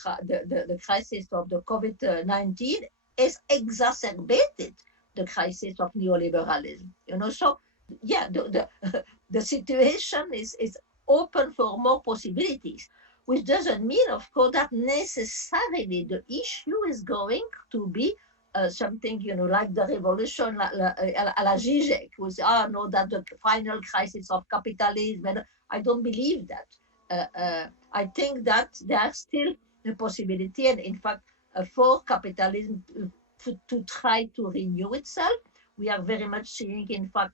crisis of the COVID-19 has exacerbated the crisis of neoliberalism. So yeah, the situation is open for more possibilities, which doesn't mean, of course, that necessarily the issue is going to be something, like the revolution, à la Zizek, who says, oh, no, that the final crisis of capitalism. And I don't believe that. I think that there are still a possibility, and in fact, for capitalism to try to renew itself. We are very much seeing, in fact,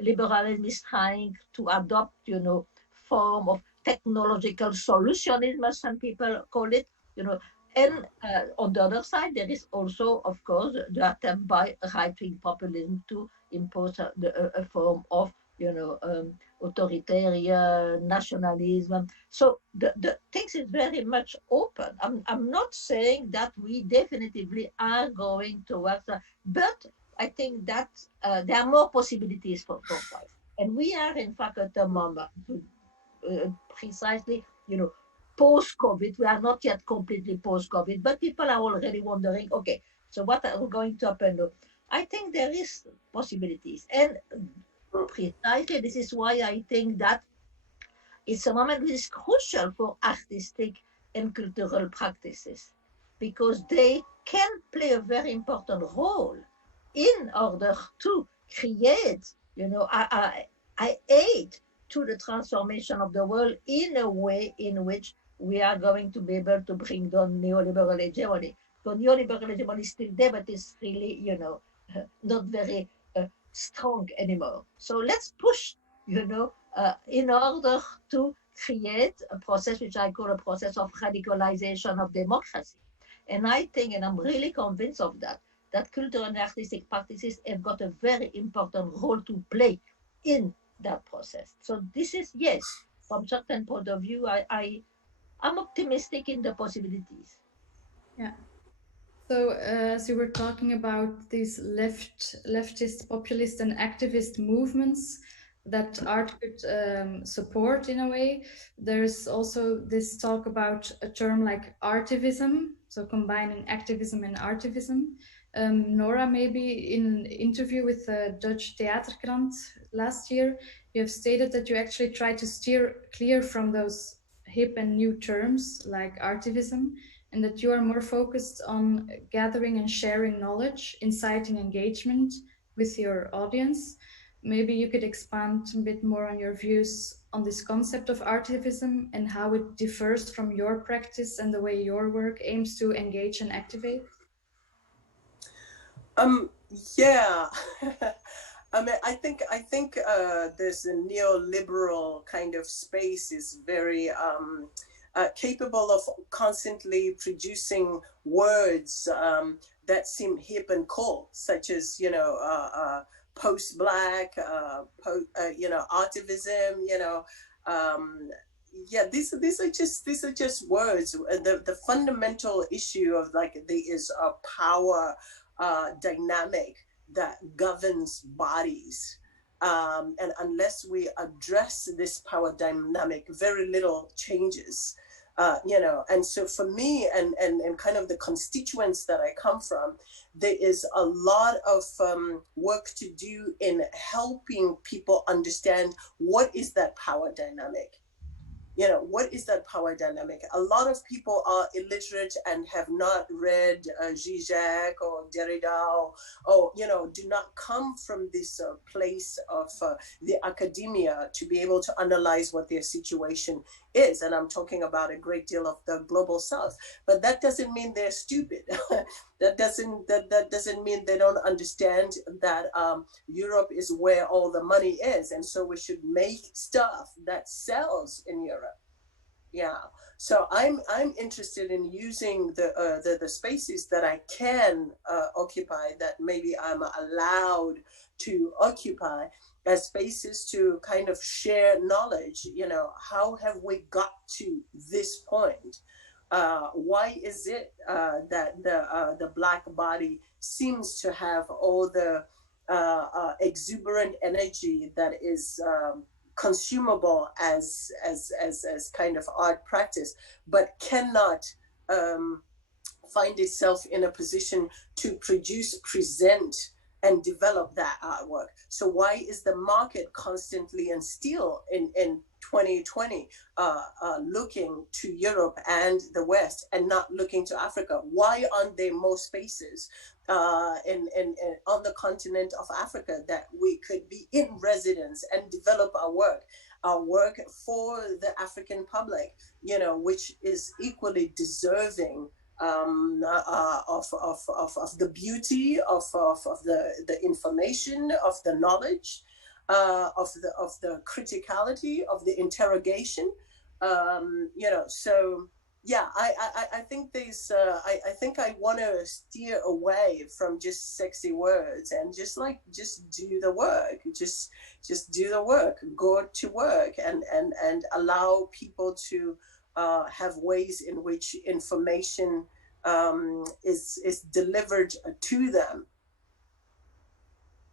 liberalism is trying to adopt, form of technological solutionism, as some people call it, and on the other side, there is also, of course, the attempt by right-wing populism to impose a form of, authoritarian nationalism. So the things is very much open. I'm not saying that we definitively are going towards, but I think that there are more possibilities for fight. And we are, in fact, at the moment, precisely, post-COVID. We are not yet completely post-COVID, but people are already wondering, okay, so what are going to happen? I think there is possibilities. And precisely this is why I think that it's a moment which is crucial for artistic and cultural practices because they can play a very important role in order to create, I aid to the transformation of the world in a way in which we are going to be able to bring down neoliberal hegemony. Because neoliberal hegemony is still there, but it's really, not very strong anymore. So let's push, in order to create a process which I call a process of radicalization of democracy. And I think, and I'm really convinced of that, that cultural and artistic practices have got a very important role to play in that process. So this is, yes, from certain point of view, I'm optimistic in the possibilities. Yeah. So, as you were talking about these leftist, populist, and activist movements that art could support in a way, there's also this talk about a term like artivism, so combining activism and artivism. Nora, maybe in an interview with the Dutch Theaterkrant last year, you have stated that you actually try to steer clear from those hip and new terms like artivism, and that you are more focused on gathering and sharing knowledge, inciting engagement with your audience. Maybe you could expand a bit more on your views on this concept of artivism and how it differs from your practice and the way your work aims to engage and activate. Yeah. I mean, I think there's a neoliberal kind of space is very capable of constantly producing words that seem hip and cool, such as post-black, artivism, yeah, these are just words. The fundamental issue of like there is a power dynamic that governs bodies. And unless we address this power dynamic, very little changes. And so for me and kind of the constituents that I come from, there is a lot of work to do in helping people understand what is that power dynamic. What is that power dynamic? A lot of people are illiterate and have not read Zizek or Derrida, or do not come from this place of the academia to be able to analyze what their situation is. And I'm talking about a great deal of the global south, but that doesn't mean they're stupid. that doesn't mean they don't understand that Europe is where all the money is, and so we should make stuff that sells in Europe. Yeah, so I'm interested in using the spaces that I can occupy, that maybe I'm allowed to occupy, as spaces to kind of share knowledge. How have we got to this point? Why is it that the Black body seems to have all the exuberant energy that is consumable as kind of art practice, but cannot find itself in a position to present and develop that artwork. So why is the market constantly and still in 2020 looking to Europe and the West and not looking to Africa? Why aren't there more spaces on the continent of Africa that we could be in residence and develop our work for the African public, you know, which is equally deserving of the beauty of the information, of the knowledge, of the criticality, of the interrogation, you know. So yeah, I think there's I think I want to steer away from just sexy words and just do the work, just do the work, go to work, and allow people to have ways in which information is delivered to them.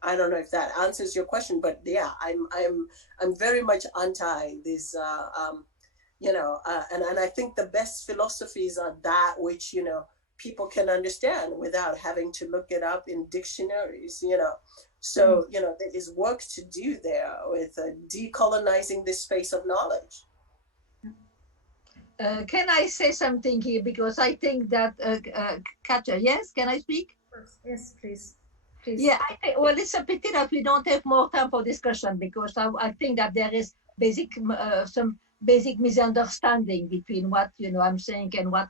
I don't know if that answers your question, but yeah, I'm very much anti this, you know, and I think the best philosophies are that which, you know, people can understand without having to look it up in dictionaries, you know. So, you know, there is work to do there with decolonizing this space of knowledge. Can I say something here? Because I think that, Katja, yes, can I speak? Yes, please. Please. Yeah, well, it's a pity that we don't have more time for discussion, because I think that there is some basic misunderstanding between what, you know, I'm saying and what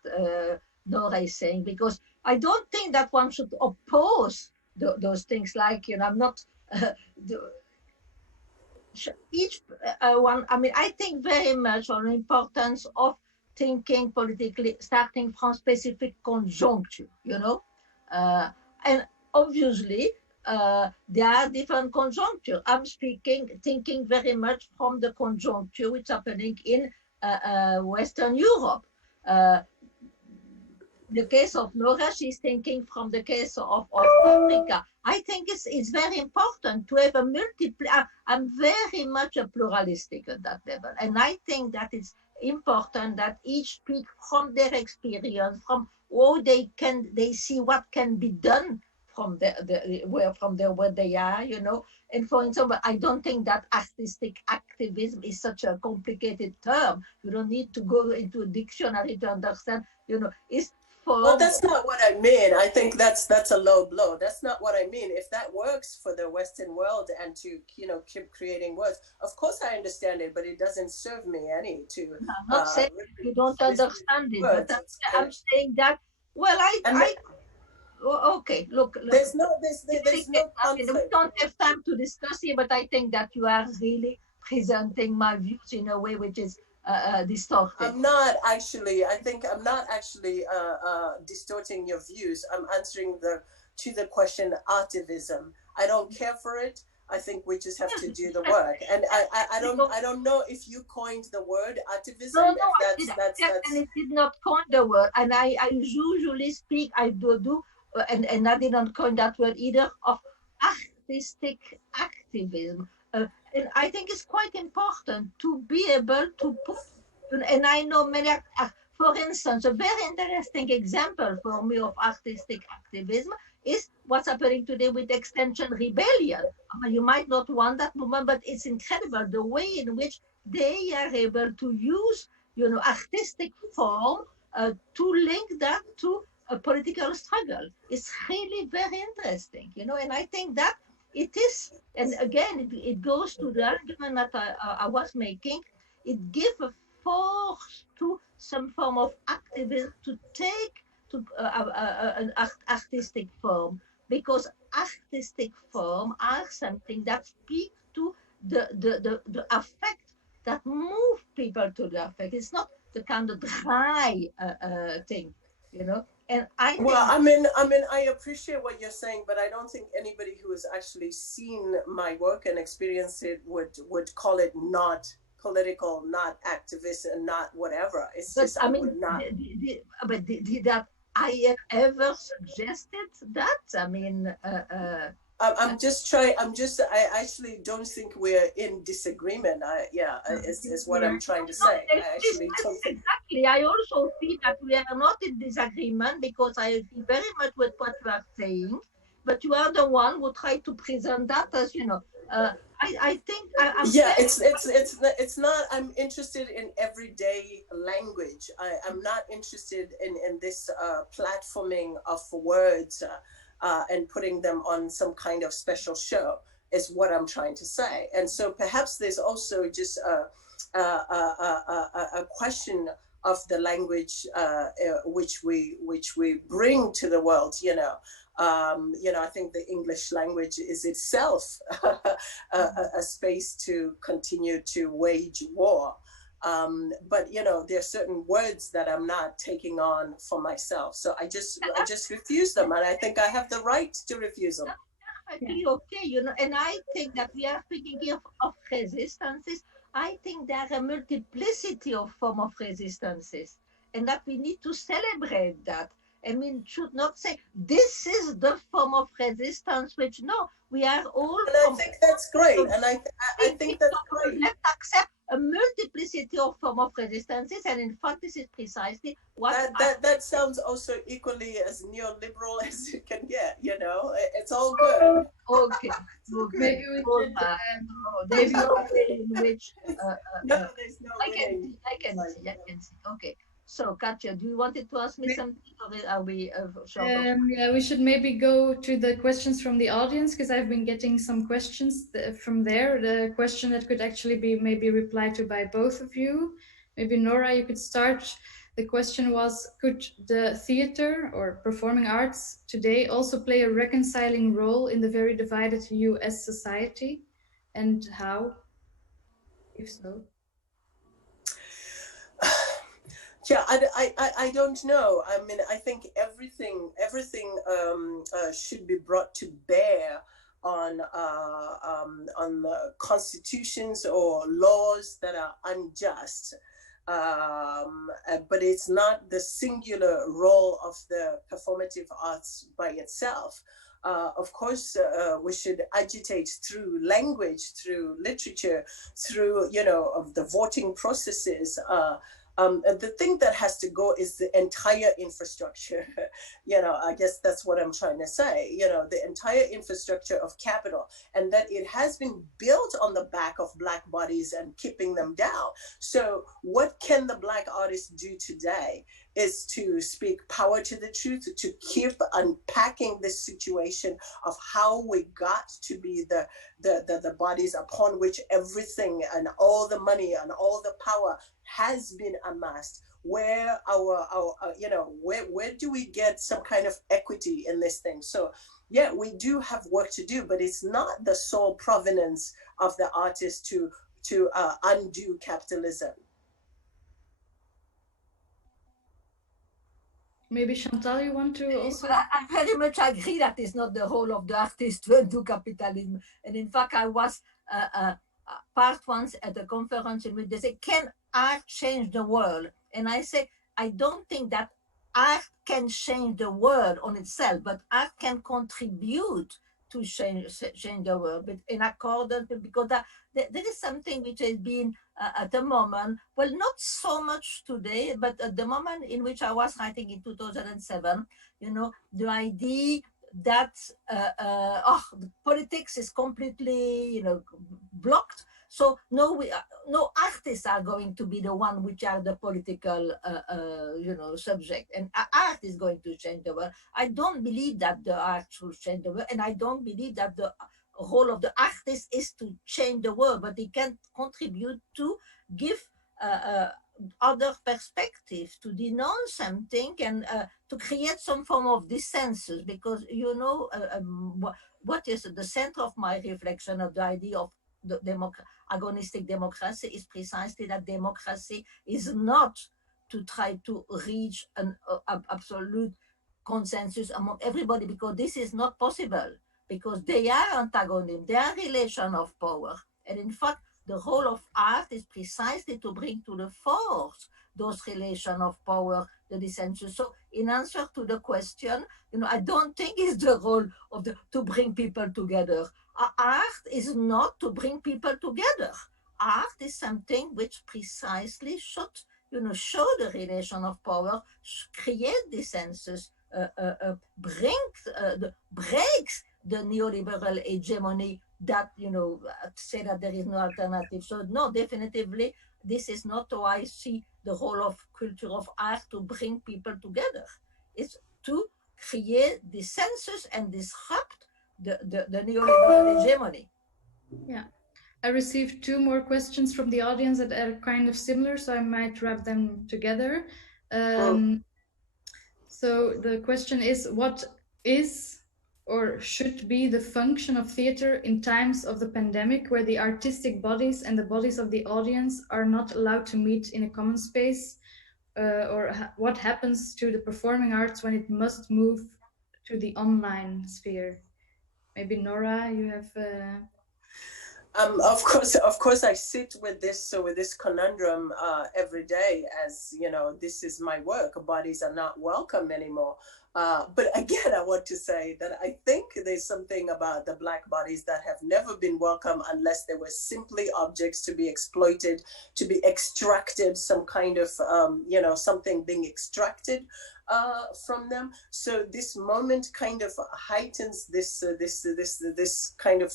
Nora is saying, because I don't think that one should oppose those things, like, you know, I'm not each one. I mean, I think very much on the importance of thinking politically, starting from specific conjuncture, you know, and obviously there are different conjuncture. I'm thinking very much from the conjuncture which is happening in Western Europe. The case of Nora, she's thinking from the case of Africa. I think it's very important to have a I'm very much a pluralistic at that level. And I think that it's important that each speak from their experience, from how they see what can be done from where they are, you know. And for example, I don't think that artistic activism is such a complicated term. You don't need to go into a dictionary to understand, you know, it's well, that's not what I mean. I think that's a low blow. That's not what I mean. If that works for the Western world and to, you know, keep creating words, of course I understand it, but it doesn't serve me any to. I'm not saying you don't understand it, but I'm saying that. Well, okay. Look. There's no conflict. We don't have time to discuss here, but I think that you are really presenting my views in a way which is distorted. I'm not actually. I think I'm not actually distorting your views. I'm answering to the question artivism. I don't care for it. I think we just have to do the work. And I don't know if you coined the word artivism. No, and it did not coin the word. And I usually speak. I do. And I didn't coin that word either, of artistic activism. And I think it's quite important to be able to put, and I know many, for instance, a very interesting example for me of artistic activism is what's happening today with Extinction Rebellion. I mean, you might not want that movement, but it's incredible the way in which they are able to use, you know, artistic form to link that to a political struggle. It's really very interesting, you know, and I think that it is, and again, it goes to the argument that I was making. It gives a force to some form of activism to take to an artistic form, because artistic form are something that speak to the affect that move people to the affect. It's not the kind of dry thing, you know. And I mean, I appreciate what you're saying, but I don't think anybody who has actually seen my work and experienced it would call it not political, not activist, and not whatever. It's just I would not. But did that I have ever suggested that? I mean, I actually don't think we're in disagreement. Is what I'm trying to say. I actually don't think. Exactly. I also feel that we are not in disagreement, because I agree very much with what you are saying. but you are the one who tried to present that as, I think I'm yeah, it's not. I'm interested in everyday language. I'm not interested in this platforming of words and putting them on some kind of special show. Is what I'm trying to say. And so perhaps there's also just a question of the language which we bring to the world. I think the English language is itself a space to continue to wage war. But there are certain words that I'm not taking on for myself. So I just refuse them, and I think I have the right to refuse them. Perfectly okay, and I think that we are speaking here of resistances. I think there are a multiplicity of forms of resistances, and that we need to celebrate that. I mean, should not say this is the form of resistance, which no, we are all. And I think that's great, and I think that's great. Let's accept a multiplicity of forms of resistances, and in fact, this is precisely what that sounds also equally as neoliberal as it can get. It's all good. Okay. Maybe we should. There's no way in which. No, there's no way. I can see. Okay. So, Katja, do you wanted to ask me something, or are we short? Yeah, we should maybe go to the questions from the audience, because I've been getting some questions from there. The question that could actually be maybe replied to by both of you. Maybe Nora, you could start. The question was, could the theater or performing arts today also play a reconciling role in the very divided US society? And how, if so? Yeah, I don't know. I mean, I think everything should be brought to bear on the constitutions or laws that are unjust. But it's not the singular role of the performative arts by itself. Of course, we should agitate through language, through literature, through of the voting processes. The thing that has to go is the entire infrastructure. I guess that's what I'm trying to say. The entire infrastructure of capital, and that it has been built on the back of Black bodies and keeping them down. So what can the Black artists do today is to speak power to the truth, to keep unpacking this situation of how we got to be the bodies upon which everything and all the money and all the power has been amassed. Where where do we get some kind of equity in this thing? So yeah, we do have work to do, but it's not the sole provenance of the artist to undo capitalism. Maybe Chantal, you want to also? I very much agree that it's not the role of the artist to undo capitalism. And in fact, I was part once at a conference in which they say, can art change the world? And I say, I don't think that art can change the world on itself, but art can contribute to change the world, but in accordance, because there is something which has been at the moment, well, not so much today, but at the moment in which I was writing in 2007, the idea that politics is completely, blocked. So no artists are going to be the one which are the political, subject, and art is going to change the world. I don't believe that the art should change the world, and I don't believe that the role of the artist is to change the world, but it can contribute to give other perspectives, to denounce something, and to create some form of dissensus, because what is at the center of my reflection of the idea of the agonistic democracy is precisely that democracy is not to try to reach an absolute consensus among everybody, because this is not possible, because they are antagonism, they are relation of power. And in fact, the role of art is precisely to bring to the force those relations of power, the dissensus. So in answer to the question, I don't think it's the role of to bring people together. Art is not to bring people together. Art is something which precisely should, show the relation of power, create dissensus, breaks the neoliberal hegemony that, say that there is no alternative. So no, definitively, this is not how I see the role of culture of art to bring people together. It's to create the census and disrupt the neoliberal hegemony. Yeah. I received two more questions from the audience that are kind of similar, so I might wrap them together. So the question is, what is or should be the function of theater in times of the pandemic, where the artistic bodies and the bodies of the audience are not allowed to meet in a common space? What happens to the performing arts when it must move to the online sphere? Maybe Nora, you have... Of course, I sit with this conundrum every day. As you know, this is my work. Bodies are not welcome anymore. But again, I want to say that I think there's something about the Black bodies that have never been welcome unless they were simply objects to be exploited, to be extracted, some kind of something being extracted from them. So this moment kind of heightens this kind of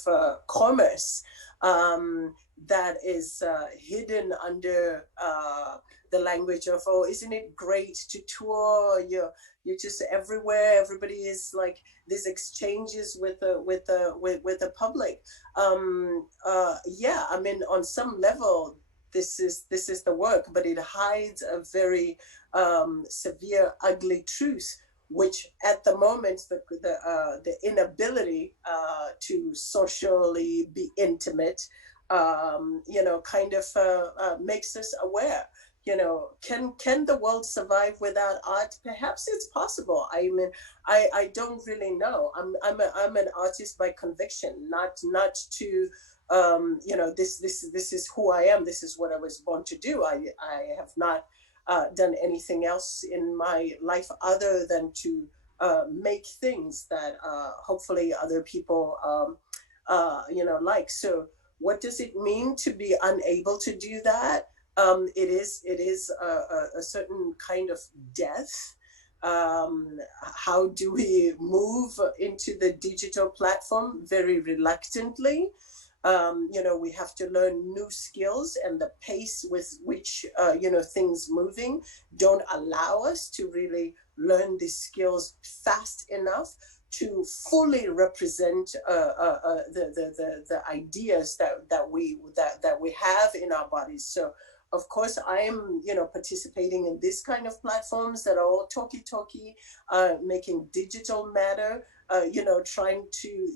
commerce that is hidden under the language of, oh, isn't it great to tour? You're just everywhere. Everybody is like these exchanges with the public. Yeah, I mean, on some level, this is the work, but it hides a very severe, ugly truth, which at the moment the inability to socially be intimate, kind of makes us aware. Can the world survive without art? Perhaps it's possible. I mean, I don't really know. I'm an artist by conviction, not to this is who I am. This is what I was born to do. I have not done anything else in my life other than to make things that hopefully other people like. So what does it mean to be unable to do that? It is a certain kind of death. How do we move into the digital platform? Very reluctantly. We have to learn new skills, and the pace with which things moving don't allow us to really learn these skills fast enough to fully represent the ideas that we have in our bodies. So of course, I'm participating in this kind of platforms that are all talky, making digital matter. Trying to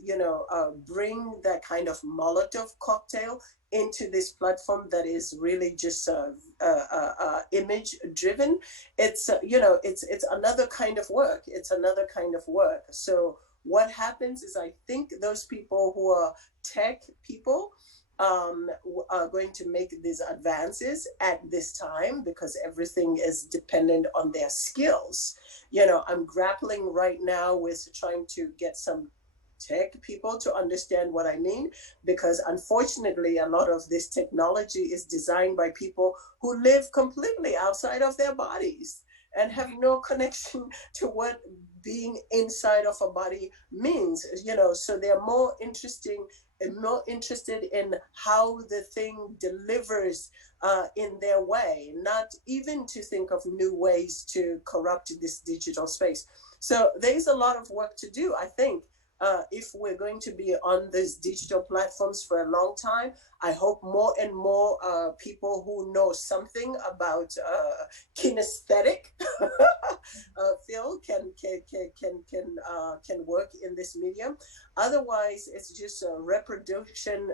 bring that kind of Molotov cocktail into this platform that is really just image driven. It's it's another kind of work. It's another kind of work. So what happens is, I think those people who are tech people are going to make these advances at this time, because everything is dependent on their skills. I'm grappling right now with trying to get some tech people to understand what I mean, because unfortunately a lot of this technology is designed by people who live completely outside of their bodies and have no connection to what being inside of a body means. So they're more interested in how the thing delivers in their way, not even to think of new ways to corrupt this digital space. So there's a lot of work to do, I think. If we're going to be on these digital platforms for a long time, I hope more and more people who know something about kinesthetic field can work in this medium. Otherwise, it's just a reproduction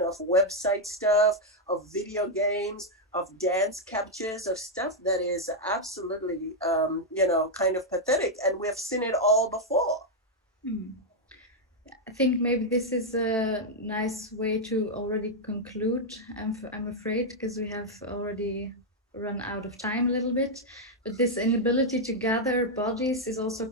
of website stuff, of video games, of dance captures, of stuff that is absolutely kind of pathetic, and we've seen it all before. I think maybe this is a nice way to already conclude. I'm afraid, because we have already run out of time a little bit. But this inability to gather bodies is also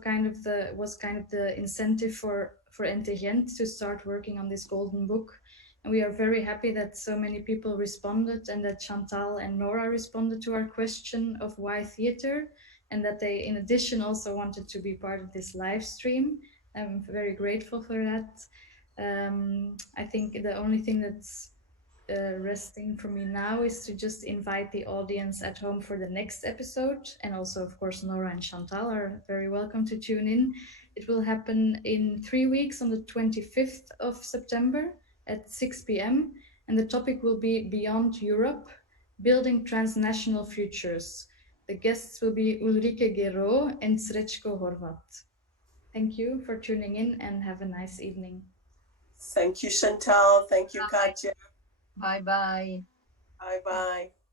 was kind of the incentive for NTGent to start working on this golden book. And we are very happy that so many people responded, and that Chantal and Nora responded to our question of why theater. and that they, in addition, also wanted to be part of this live stream. I'm very grateful for that. I think the only thing that's resting for me now is to just invite the audience at home for the next episode. And also, of course, Nora and Chantal are very welcome to tune in. It will happen in 3 weeks on the 25th of September at 6 p.m. And the topic will be Beyond Europe, Building Transnational Futures. The guests will be Ulrike Gero and Srečko Horvat. Thank you for tuning in and have a nice evening. Thank you, Chantal. Thank you, Katja. Bye-bye. Bye-bye.